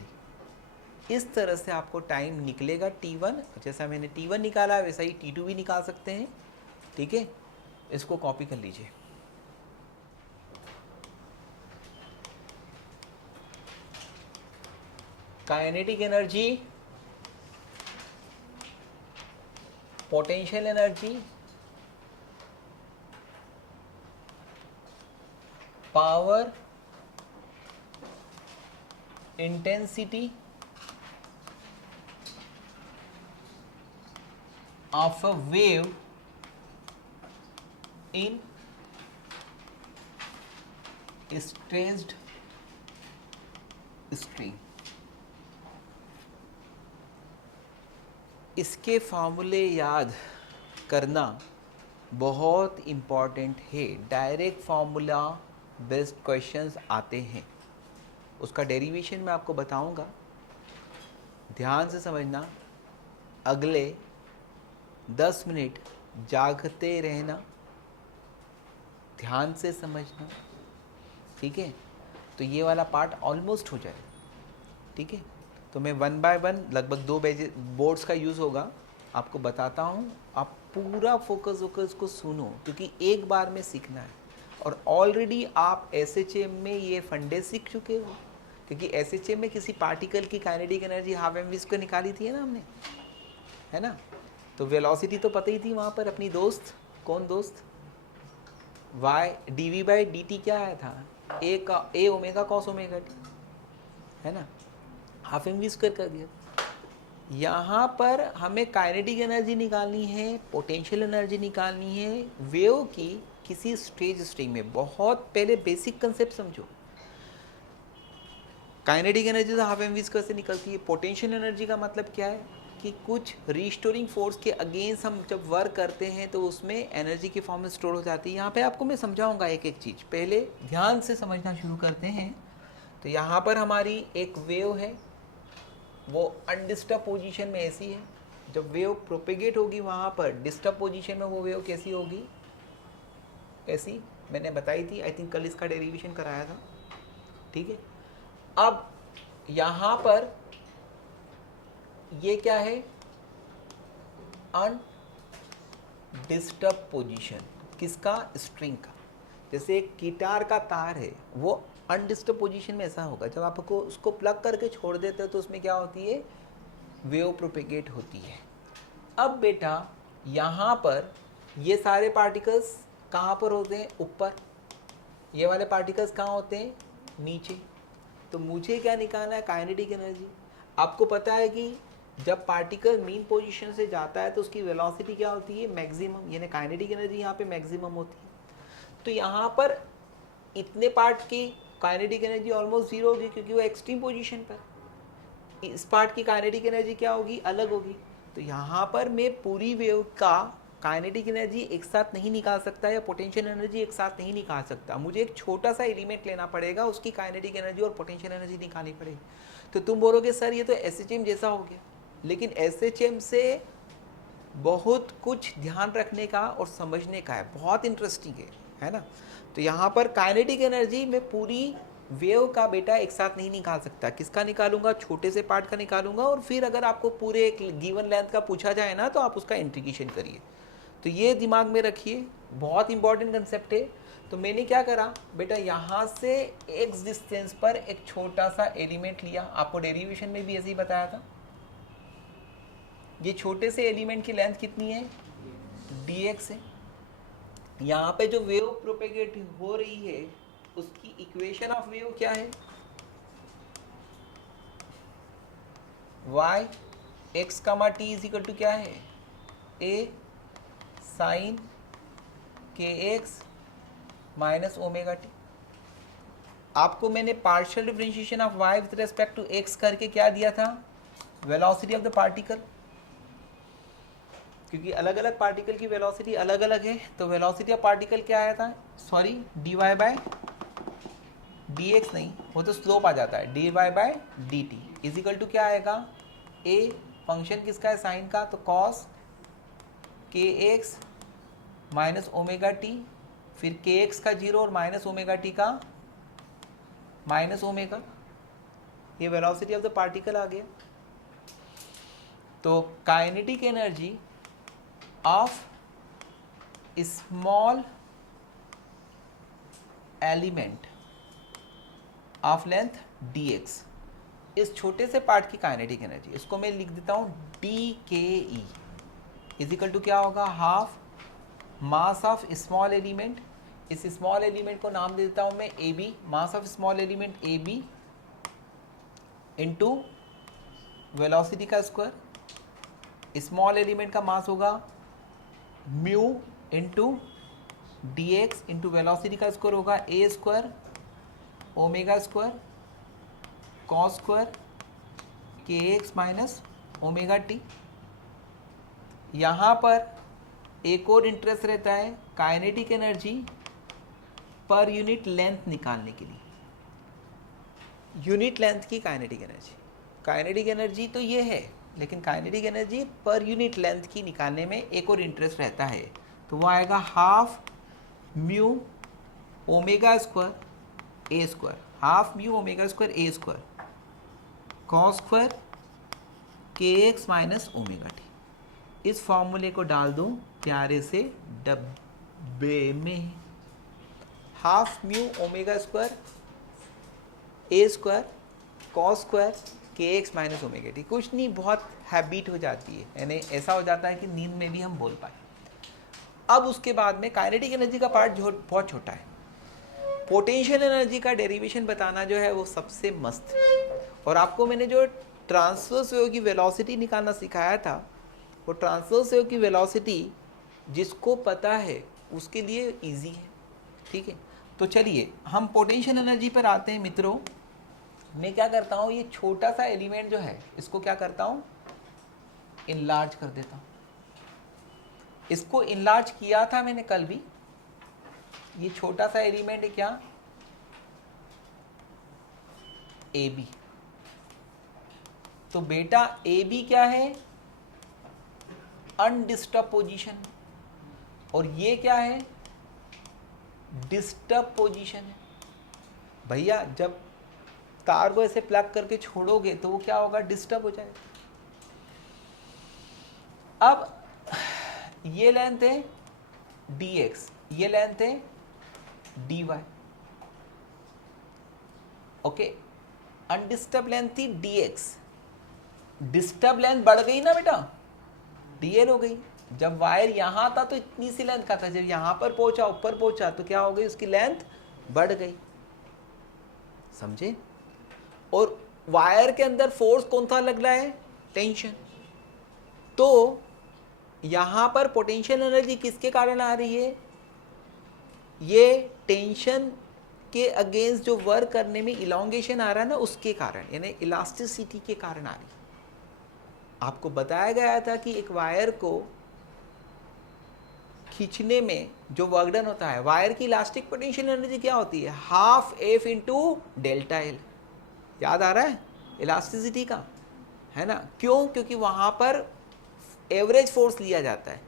इस तरह से आपको टाइम निकलेगा T1। जैसा मैंने T1 निकाला वैसा ही T2 भी निकाल सकते हैं। ठीक है, इसको कॉपी कर लीजिए। Kinetic energy, potential energy, power, intensity of a wave in stressed string। इसके फार्मूले याद करना बहुत इम्पॉर्टेंट है। डायरेक्ट फार्मूला बेस्ड क्वेश्चंस आते हैं, उसका डेरिवेशन मैं आपको बताऊंगा, ध्यान से समझना। अगले 10 मिनट जागते रहना, ध्यान से समझना। ठीक है, तो ये वाला पार्ट ऑलमोस्ट हो जाए। ठीक है, तो मैं 1 बाय 1 लगभग 2 बोर्ड्स का यूज़ होगा, आपको बताता हूँ। आप पूरा फोकस होकर इसको सुनो क्योंकि एक बार में सीखना है। और ऑलरेडी आप SHM में ये फंडे सीख चुके हो क्योंकि SHM में किसी पार्टिकल की काइनेटिक एनर्जी हाफ mv को निकाली थी ना हमने, है ना। तो वेलोसिटी तो पता ही थी वहाँ पर अपनी दोस्त, कौन दोस्त y dv/dt क्या आया था a omega cos omega t, है ना, हाफ mv² कर दिया। यहाँ पर हमें काइनेटिक एनर्जी निकालनी है, पोटेंशियल एनर्जी निकालनी है वेव की किसी स्टेज स्ट्रिंग में। बहुत पहले बेसिक कंसेप्ट समझो। काइनेटिक एनर्जी तो हाफ mv² से निकलती है। पोटेंशियल एनर्जी का मतलब क्या है कि कुछ रीस्टोरिंग फोर्स के अगेंस्ट हम जब वर्क करते हैं तो उसमें एनर्जी की फॉर्म में स्टोर हो जाती है। यहाँ पे आपको मैं समझाऊंगा एक एक चीज़, पहले ध्यान से समझना शुरू करते हैं। तो यहाँ पर हमारी एक वेव है, वो अनडिस्टर्ब पोजीशन में ऐसी है। जब वेव प्रोपेगेट होगी वहाँ पर डिस्टर्ब पोजीशन में वो वेव कैसी होगी, ऐसी मैंने बताई थी, आई थिंक कल इसका डेरिवेशन कराया था। ठीक है, अब यहाँ पर ये क्या है अनडिस्टर्ब पोजीशन, किसका स्ट्रिंग का। जैसे एक गिटार का तार है वो अनडिस्टर्ब पोजीशन में ऐसा होगा, जब आपको उसको प्लग करके छोड़ देते हो तो उसमें क्या होती है वेव प्रोपेगेट होती है। अब बेटा यहाँ पर ये सारे पार्टिकल्स कहाँ पर होते हैं ऊपर, ये वाले पार्टिकल्स कहाँ होते हैं नीचे। तो मुझे क्या निकालना है काइनेटिक एनर्जी। आपको पता है कि जब पार्टिकल मीन पोजीशन से जाता है तो उसकी वेलोसिटी क्या होती है, मैक्सिमम, यानी काइनेटिक एनर्जी यहाँ पे मैक्सिमम होती है। तो यहाँ पर इतने पार्ट की काइनेटिक एनर्जी ऑलमोस्ट जीरो होगी क्योंकि वो एक्सट्रीम पोजीशन पर। इस पार्ट की काइनेटिक एनर्जी क्या होगी, अलग होगी। तो यहाँ पर मैं पूरी वेव का काइनेटिक एनर्जी एक साथ नहीं निकाल सकता या पोटेंशियल एनर्जी एक साथ नहीं निकाल सकता। मुझे एक छोटा सा एलिमेंट लेना पड़ेगा, उसकी काइनेटिक एनर्जी और पोटेंशियल एनर्जी निकालनी पड़ेगी। तो तुम बोलोगे सर ये तो एसएचएम जैसा हो गया, लेकिन एसएचएम से बहुत कुछ ध्यान रखने का और समझने का है, बहुत इंटरेस्टिंग है ना। तो यहाँ पर काइनेटिक एनर्जी में पूरी वेव का बेटा एक साथ नहीं निकाल सकता। किसका निकालूंगा, छोटे से पार्ट का निकालूंगा, और फिर अगर आपको पूरे एक गिवन लेंथ का पूछा जाए ना तो आप उसका इंटीग्रेशन करिए। तो ये दिमाग में रखिए, बहुत इंपॉर्टेंट कंसेप्ट है। तो मैंने क्या करा बेटा, यहाँ से एक्स डिस्टेंस पर एक छोटा सा एलिमेंट लिया, आपको डेरिवेशन में भी ऐसे ही बताया था। ये छोटे से एलिमेंट की लेंथ कितनी है, dx है। यहाँ पे जो वेव प्रोपेगेट हो रही है उसकी इक्वेशन ऑफ वेव क्या है, y x, t is equal to क्या है, a sine kx minus omega T. आपको मैंने partial differentiation of y with respect to x करके क्या दिया था, वेलोसिटी ऑफ द पार्टिकल। क्योंकि अलग अलग पार्टिकल की वेलोसिटी अलग अलग है, तो वेलोसिटी ऑफ पार्टिकल क्या आया था, सॉरी dy बाय dx नहीं, वो तो स्लोप आ जाता है, dy by dt is equal to क्या आएगा, a फंक्शन किसका है, साइन का, तो cos kx minus omega T, फिर kx का जीरो और माइनस ओमेगा टी का माइनस ओमेगा, ये वेलोसिटी ऑफ द पार्टिकल आ गया। तो kinetic energy of small element of length dx, इस छोटे से पार्ट की काइनेटिक एनर्जी, इसको मैं लिख देता हूं dke इज इक्वल टू क्या होगा, half mass of small element, इस स्मॉल एलिमेंट को नाम दे देता हूं मैं ab, mass of small element ab into velocity का स्क्वायर। स्मॉल एलिमेंट का मास होगा mu into D X into velocity का स्क्वायर होगा A square omega square cos square K X minus omega T. यहाँ पर एक और इंटरेस्ट रहता है kinetic energy per unit length निकालने के लिए, यूनिट लेंथ की काइनेटिक एनर्जी। काइनेटिक एनर्जी तो ये है, लेकिन kinetic energy per unit length की निकालने में एक और इंटरेस्ट रहता है, तो वो आएगा half mu omega square A square, half mu omega square A square cos square K X minus omega T. इस फॉर्मूले को डाल दूं प्यारे से डब्बे में, half mu omega square A square cos square K X minus omega T. कुछ नहीं, बहुत हैबिट हो जाती है, यानी ऐसा हो जाता है कि नींद में भी हम बोल पाए। अब उसके बाद में काइनेटिक एनर्जी का पार्ट जो बहुत छोटा है, पोटेंशियल एनर्जी का डेरिवेशन बताना जो है वो सबसे मस्त है। और आपको मैंने जो ट्रांसवर्स वेव की वेलोसिटी निकालना सिखाया था, वो ट्रांसवर्स वेव की वेलोसिटी जिसको पता है उसके लिए इजी है, ठीक है। तो चलिए हम पोटेंशियल एनर्जी पर आते हैं मित्रों। मैं क्या करता हूँ, ये छोटा सा एलिमेंट जो है इसको क्या करता हूँ, इनलार्ज कर देता हूँ। इसको इनलार्ज किया था मैंने कल भी। ये छोटा सा एलिमेंट है क्या, ए बी। तो बेटा ए बी क्या है, अनडिस्टर्ब पोजीशन, और ये क्या है, डिस्टर्ब पोजीशन है। भैया जब तार को ऐसे प्लग करके छोड़ोगे तो वो क्या होगा, डिस्टर्ब हो जाएगा। अब ये लेंथ है dx, ये लेंथ है dy, ओके। अनडिस्टर्ब लेंथ थी dx, डिस्टर्ब लेंथ बढ़ गई ना बेटा, dl हो गई। जब वायर यहां था तो इतनी सी लेंथ का था, जब यहां पर पहुंचा, ऊपर पहुंचा, तो क्या हो गई, उसकी लेंथ बढ़ गई, समझे। और वायर के अंदर फोर्स कौन सा लग रहा है, टेंशन। तो यहां पर पोटेंशियल एनर्जी किसके कारण आ रही है? ये टेंशन के अगेंस्ट जो वर्क करने में इलॉन्गेशन आ रहा है ना, उसके कारण, यानी इलास्टिसिटी के कारण आ रही है। आपको बताया गया था कि एक वायर को खींचने में जो वर्क डन होता है, वायर की इलास्टिक पोटेंशियल एनर्जी क्या होती है? Half F into delta L. याद आ रहा है इलास्टिसिटी का, है ना? क्यों? क्योंकि वहां पर एवरेज फोर्स लिया जाता है,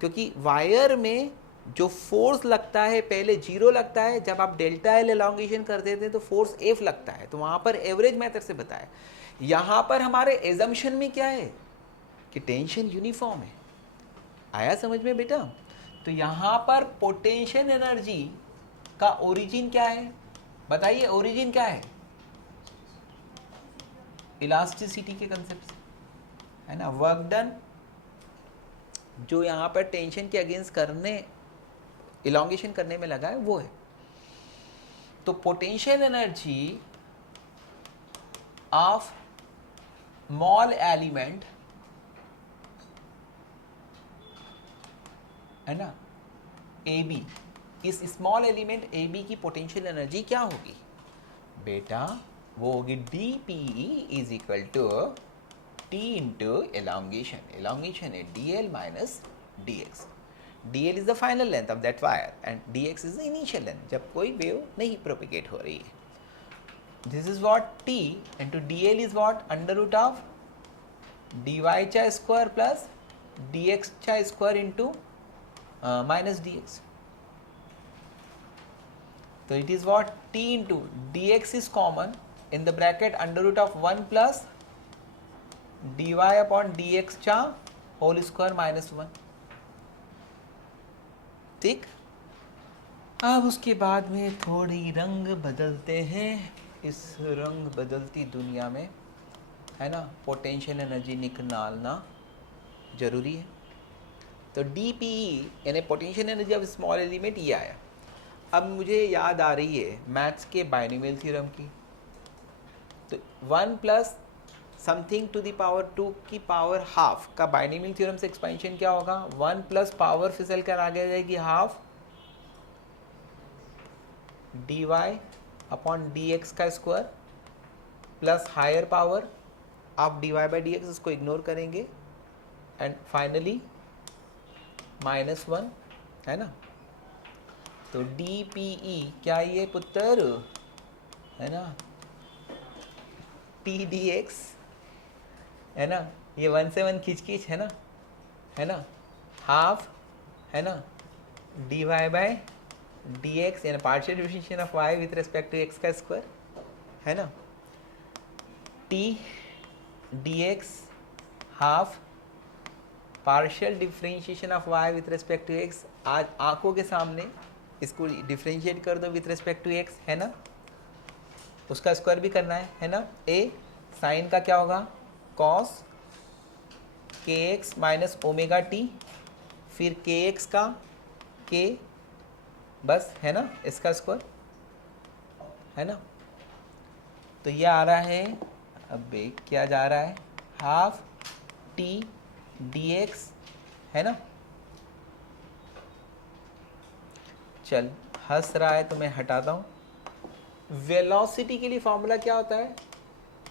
क्योंकि वायर में जो फोर्स लगता है पहले जीरो लगता है, जब आप डेल्टा एल एलोंगेशन कर देते हैं तो फोर्स एफ लगता है, तो वहां पर एवरेज मेथड से बताया। यहां पर हमारे एजम्पशन में क्या है कि टेंशन यूनिफॉर्म है। आया समझ में बेटा? तो यहां पर पोटेंशियल एनर्जी का ओरिजिन क्या है? बताइए, ओरिजिन क्या है? इलास्टिसिटी के कंसेप्ट से, है ना? वर्क डन जो यहां पर टेंशन के अगेंस्ट करने, इलॉन्गेशन करने में लगा है, वो है। तो potential energy of small element, है ना, ए बी, इस स्मॉल एलिमेंट ए बी की पोटेंशियल एनर्जी क्या होगी बेटा? वो होगी D P is equal to T into elongation. Elongation है D L minus D X. D L is the final length of that wire and D X is the initial length, जब कोई वेव नहीं प्रोपिगेट हो रही है। This is what T into D L is what under root of D Y चा स्क्वायर प्लस डी एक्स चा square into minus dx. So it is what t into dx is common in the bracket under root of 1 plus dy upon dx चा whole square minus 1. ठीक? अब उसके बाद में थोड़ी रंग बदलते हैं इस रंग बदलती दुनिया में, है ना? पोटेंशियल एनर्जी निकालना जरूरी है। तो डी पी ई यानी potential energy of small element ये आया। अब मुझे याद आ रही है मैथ्स के बाइनोमियल थ्योरम की। तो 1 plus something to the power 2 की पावर हाफ का बाइनोमियल थ्योरम से एक्सपेंशन क्या होगा? 1 प्लस पावर फिसल कर आगे आ जाएगी half D Y upon D X का square plus higher power of D Y by D X, इसको इग्नोर करेंगे, एंड फाइनली -1, है ना? तो डी पी ई क्या ये पुत्र, है ना, टी डी एक्स, है ना? ये 1 से 1 खींच है ना, है ना? हाफ, है ना, D Y by D X यानी partial differentiation of Y with respect to X का स्क्वायर, है ना? T D X half partial differentiation of y with respect to x। आज आंखों के सामने इसको डिफरेंशिएट कर दो विथ रिस्पेक्ट टू x, है ना? उसका स्क्वायर भी करना है ना? a साइन का क्या होगा? cos kx minus omega T, फिर kx का k, बस, है ना? इसका स्क्वायर, है ना? तो ये आ रहा है, अब क्या जा रहा है? हाफ टी dx, है ना? चल हंस रहा है तो मैं हटाता हूं। वेलोसिटी के लिए फॉर्मूला क्या होता है?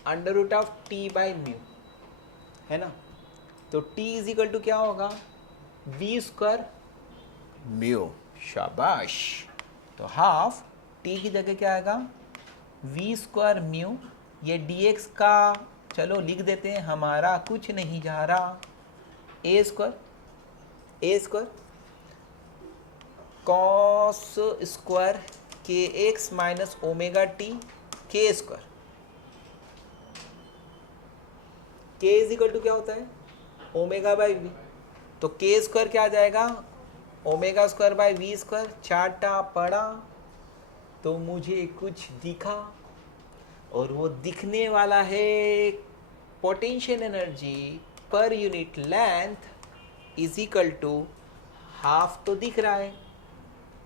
Under root of T by mu, है ना? तो t इज इक्वल टू क्या होगा? v square mu. शाबाश। तो हाफ t की जगह क्या आएगा? v square mu. ये dx का चलो लिख देते हैं, हमारा कुछ नहीं जा रहा, A square cos square K X minus omega T के square. K is equal to क्या होता है? Omega by V. तो के स्क्वायर क्या आ जाएगा? Omega square by V square. चाटा पड़ा तो मुझे कुछ दिखा, और वो दिखने वाला है potential energy per unit length is equal to half, तो दिख रहा है,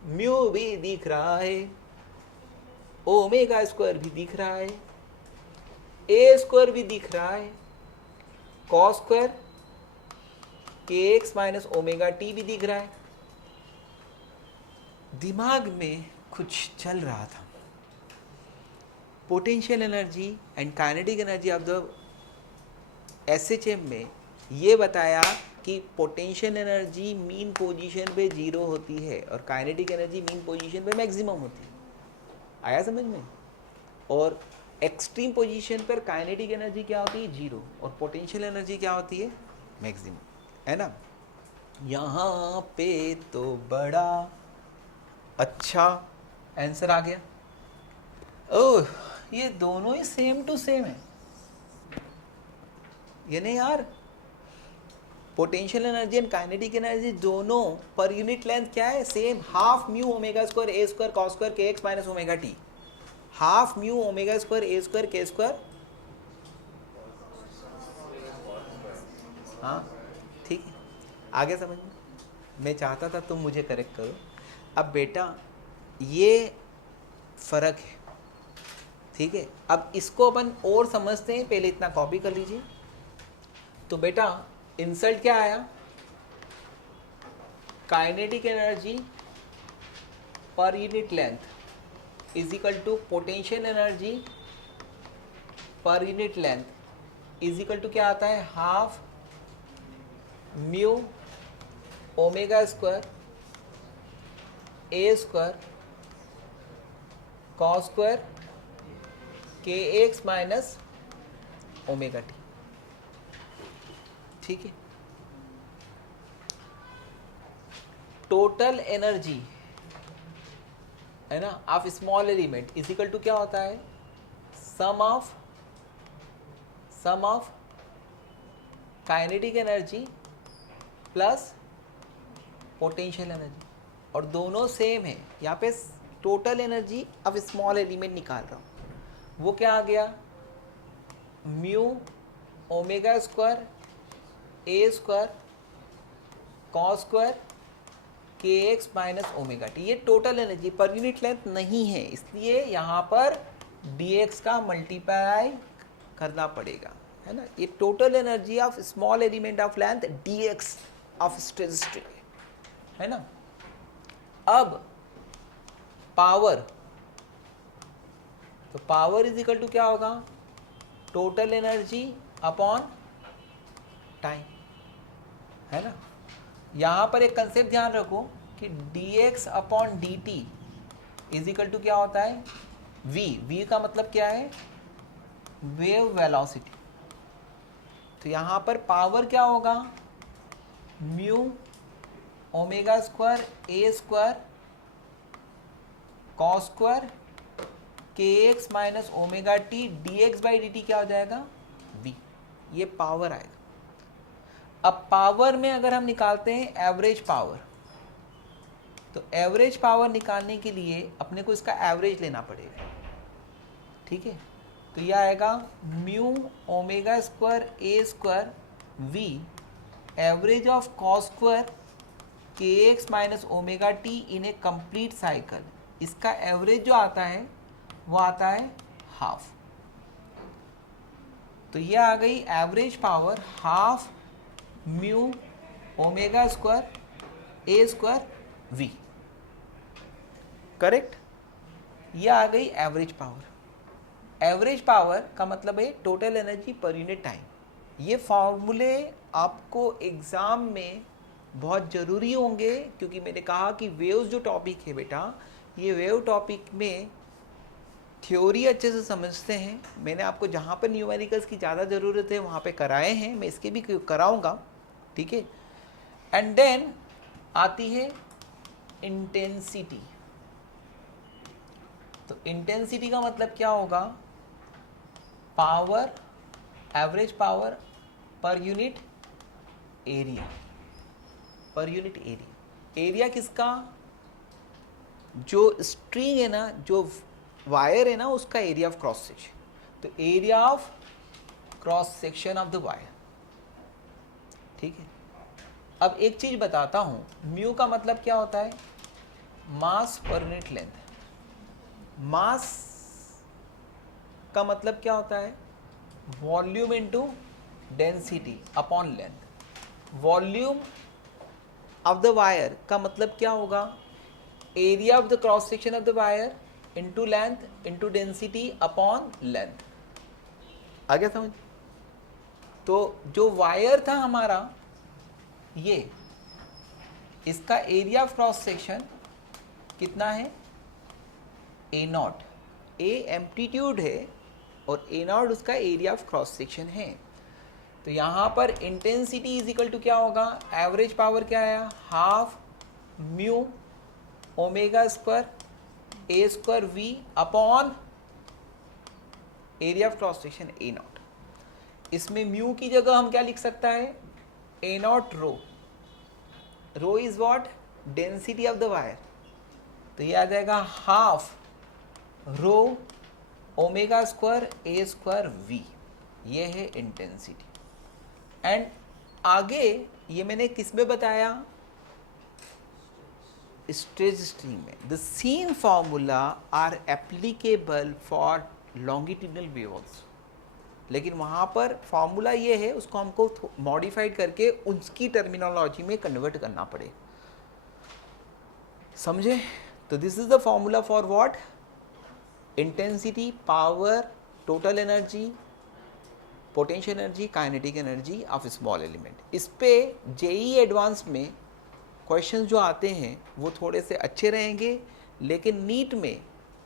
म्यू भी दिख रहा है, ओमेगा स्क्वायर भी दिख रहा है, ए स्क्वायर भी दिख रहा है, cos square K X minus omega T भी दिख रहा है। दिमाग में कुछ चल रहा था। Potential energy and kinetic energy of the SHM में ये बताया कि पोटेंशियल एनर्जी मीन पोजीशन पे 0 होती है और काइनेटिक एनर्जी मीन पोजीशन पे मैक्सिमम होती है। आया समझ में? और एक्सट्रीम पोजीशन पर काइनेटिक एनर्जी क्या होती है? 0, और पोटेंशियल एनर्जी क्या होती है? मैक्सिमम, है ना। यहाँ पे तो बड़ा अच्छा आंसर आ गया। ओह, ये दोनों ही सेम टू सेम है, ये नहीं यार। Potential energy and kinetic energy दोनों पर यूनिट लेंथ क्या है? Same, half mu omega square A square cos square K X minus omega T. Half mu omega square A square K square, हाँ ठीक है, आगे समझ में। मैं चाहता था तुम मुझे करेक्ट करो। अब बेटा ये फर्क है, ठीक है। अब इसको अपन और समझते हैं, पहले इतना कॉपी कर लीजिए। तो बेटा इंसल्ट क्या आया? Kinetic energy per unit length is equal to potential energy per unit length is equal to क्या आता है? Half mu omega square A square cos square K X minus omega T, ठीक है। टोटल एनर्जी है ना of small element is equal to क्या होता है? Sum of kinetic energy plus potential energy, और दोनों सेम है। यहाँ पे total energy of small element निकाल रहा हूँ, वो क्या आ गया? Mu omega square A square cos square K X minus omega T. ये total energy per unit length नहीं है, इसलिए यहाँ पर डी एक्स का मल्टीप्लाई करना पड़ेगा, है ना। ये total energy of small element of length D x of statistic है ना। अब पावर, तो पावर इज इक्वल टू क्या होगा? टोटल एनर्जी अपॉन टाइम, है ना। यहाँ पर एक कंसेप्ट ध्यान रखो कि dx upon dt is equal to क्या होता है? v का मतलब क्या है? Wave velocity. तो यहाँ पर पावर क्या होगा? Mu omega square A square cos square K X minus omega T D X by D T क्या हो जाएगा? v। ये पावर आएगा। अब पावर में अगर हम निकालते हैं एवरेज पावर, तो एवरेज पावर निकालने के लिए अपने को इसका एवरेज लेना पड़ेगा, ठीक है। तो यह आएगा mu omega square A square V average of cos square K X minus omega T in a complete cycle. इसका एवरेज जो आता है वो आता है हाफ। तो ये आ गई average power half mu omega square A square V, correct. ये आ गई एवरेज पावर। एवरेज पावर का मतलब है total energy per unit time. ये फॉर्मूले आपको एग्जाम में बहुत ज़रूरी होंगे, क्योंकि मैंने कहा कि वेव्स जो टॉपिक है बेटा, ये वेव टॉपिक में थ्योरी अच्छे से समझते हैं। मैंने आपको जहाँ पर न्यूमेरिकल्स की ज़्यादा ज़रूरत है वहाँ पे कराए हैं, मैं इसके भी कराऊंगा, ठीक है। एंड देन आती है इंटेंसिटी। तो इंटेंसिटी का मतलब क्या होगा? Power, average power per unit area, per unit area. Area किसका? जो स्ट्रिंग है ना, जो वायर है ना, उसका एरिया ऑफ क्रॉस सेक्शन। तो area of cross section of the wire, ठीक है। अब एक चीज बताता हूं, म्यू का मतलब क्या होता है? मास पर यूनिट लेंथ। मास का मतलब क्या होता है? Volume into density upon length. Volume of the wire का मतलब क्या होगा, area of the cross section of the wire into length into density upon length. आ गया समझ? तो जो वायर था हमारा ये, इसका एरिया ऑफ क्रॉस सेक्शन कितना है, ए नॉट, ए एम्पलीट्यूड है और ए नॉट उसका एरिया ऑफ क्रॉस सेक्शन है। तो यहाँ पर इंटेंसिटी इज इक्वल टू क्या होगा, एवरेज पावर क्या आया, half mu omega square A square V upon area of cross section A not. इसमें म्यू की जगह हम क्या लिख सकता है, A not rho, rho is what, density of the wire, तो ये आ जाएगा half rho omega square A square V, ये है इंटेंसिटी। एंड आगे ये मैंने किस में बताया, स्ट्रेस स्ट्रीम में। The same formula are applicable for longitudinal wave also, लेकिन वहाँ पर फॉर्मूला ये है, उसको हमको मॉडिफाइड करके उसकी टर्मिनोलॉजी में कन्वर्ट करना पड़े, समझे? तो this is the formula for what, intensity, power, total energy, potential energy, kinetic energy of small element. इस पे जेई एडवांस में क्वेश्चंस जो आते हैं वो थोड़े से अच्छे रहेंगे, लेकिन नीट में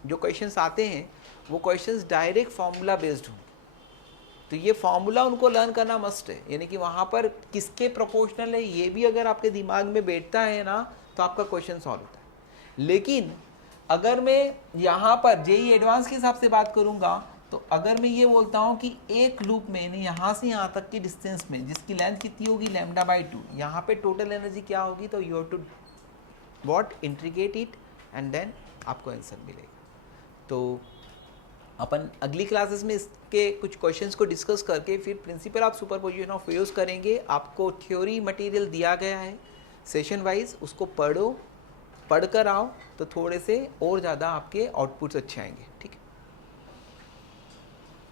जो क्वेश्चंस आते हैं वो क्वेश्चंस डायरेक्ट फार्मूला बेस्ड हों, तो ये फार्मूला उनको लर्न करना मस्ट है, यानी कि वहाँ पर किसके प्रोपोर्शनल है ये भी अगर आपके दिमाग में बैठता है ना तो आपका क्वेश्चन सॉल्व होता है। लेकिन अगर मैं यहाँ पर जेई एडवांस के हिसाब से बात करूँगा, तो अगर मैं ये बोलता हूँ कि एक लूप में यानी यहाँ से यहाँ तक की डिस्टेंस में जिसकी लेंथ कितनी होगी λ/2, यहाँ पे टोटल एनर्जी क्या होगी, तो you have to what, integrate it and then आपको आंसर मिलेगा। तो अपन अगली क्लासेस में इसके कुछ क्वेश्चंस को डिस्कस करके फिर principle of superposition of waves करेंगे। आपको थ्योरी मटेरियल दिया गया है सेशन वाइज, उसको पढ़ो, पढ़ कर आओ तो थोड़े से और ज़्यादा आपके आउटपुट्स अच्छे आएंगे, ठीक है।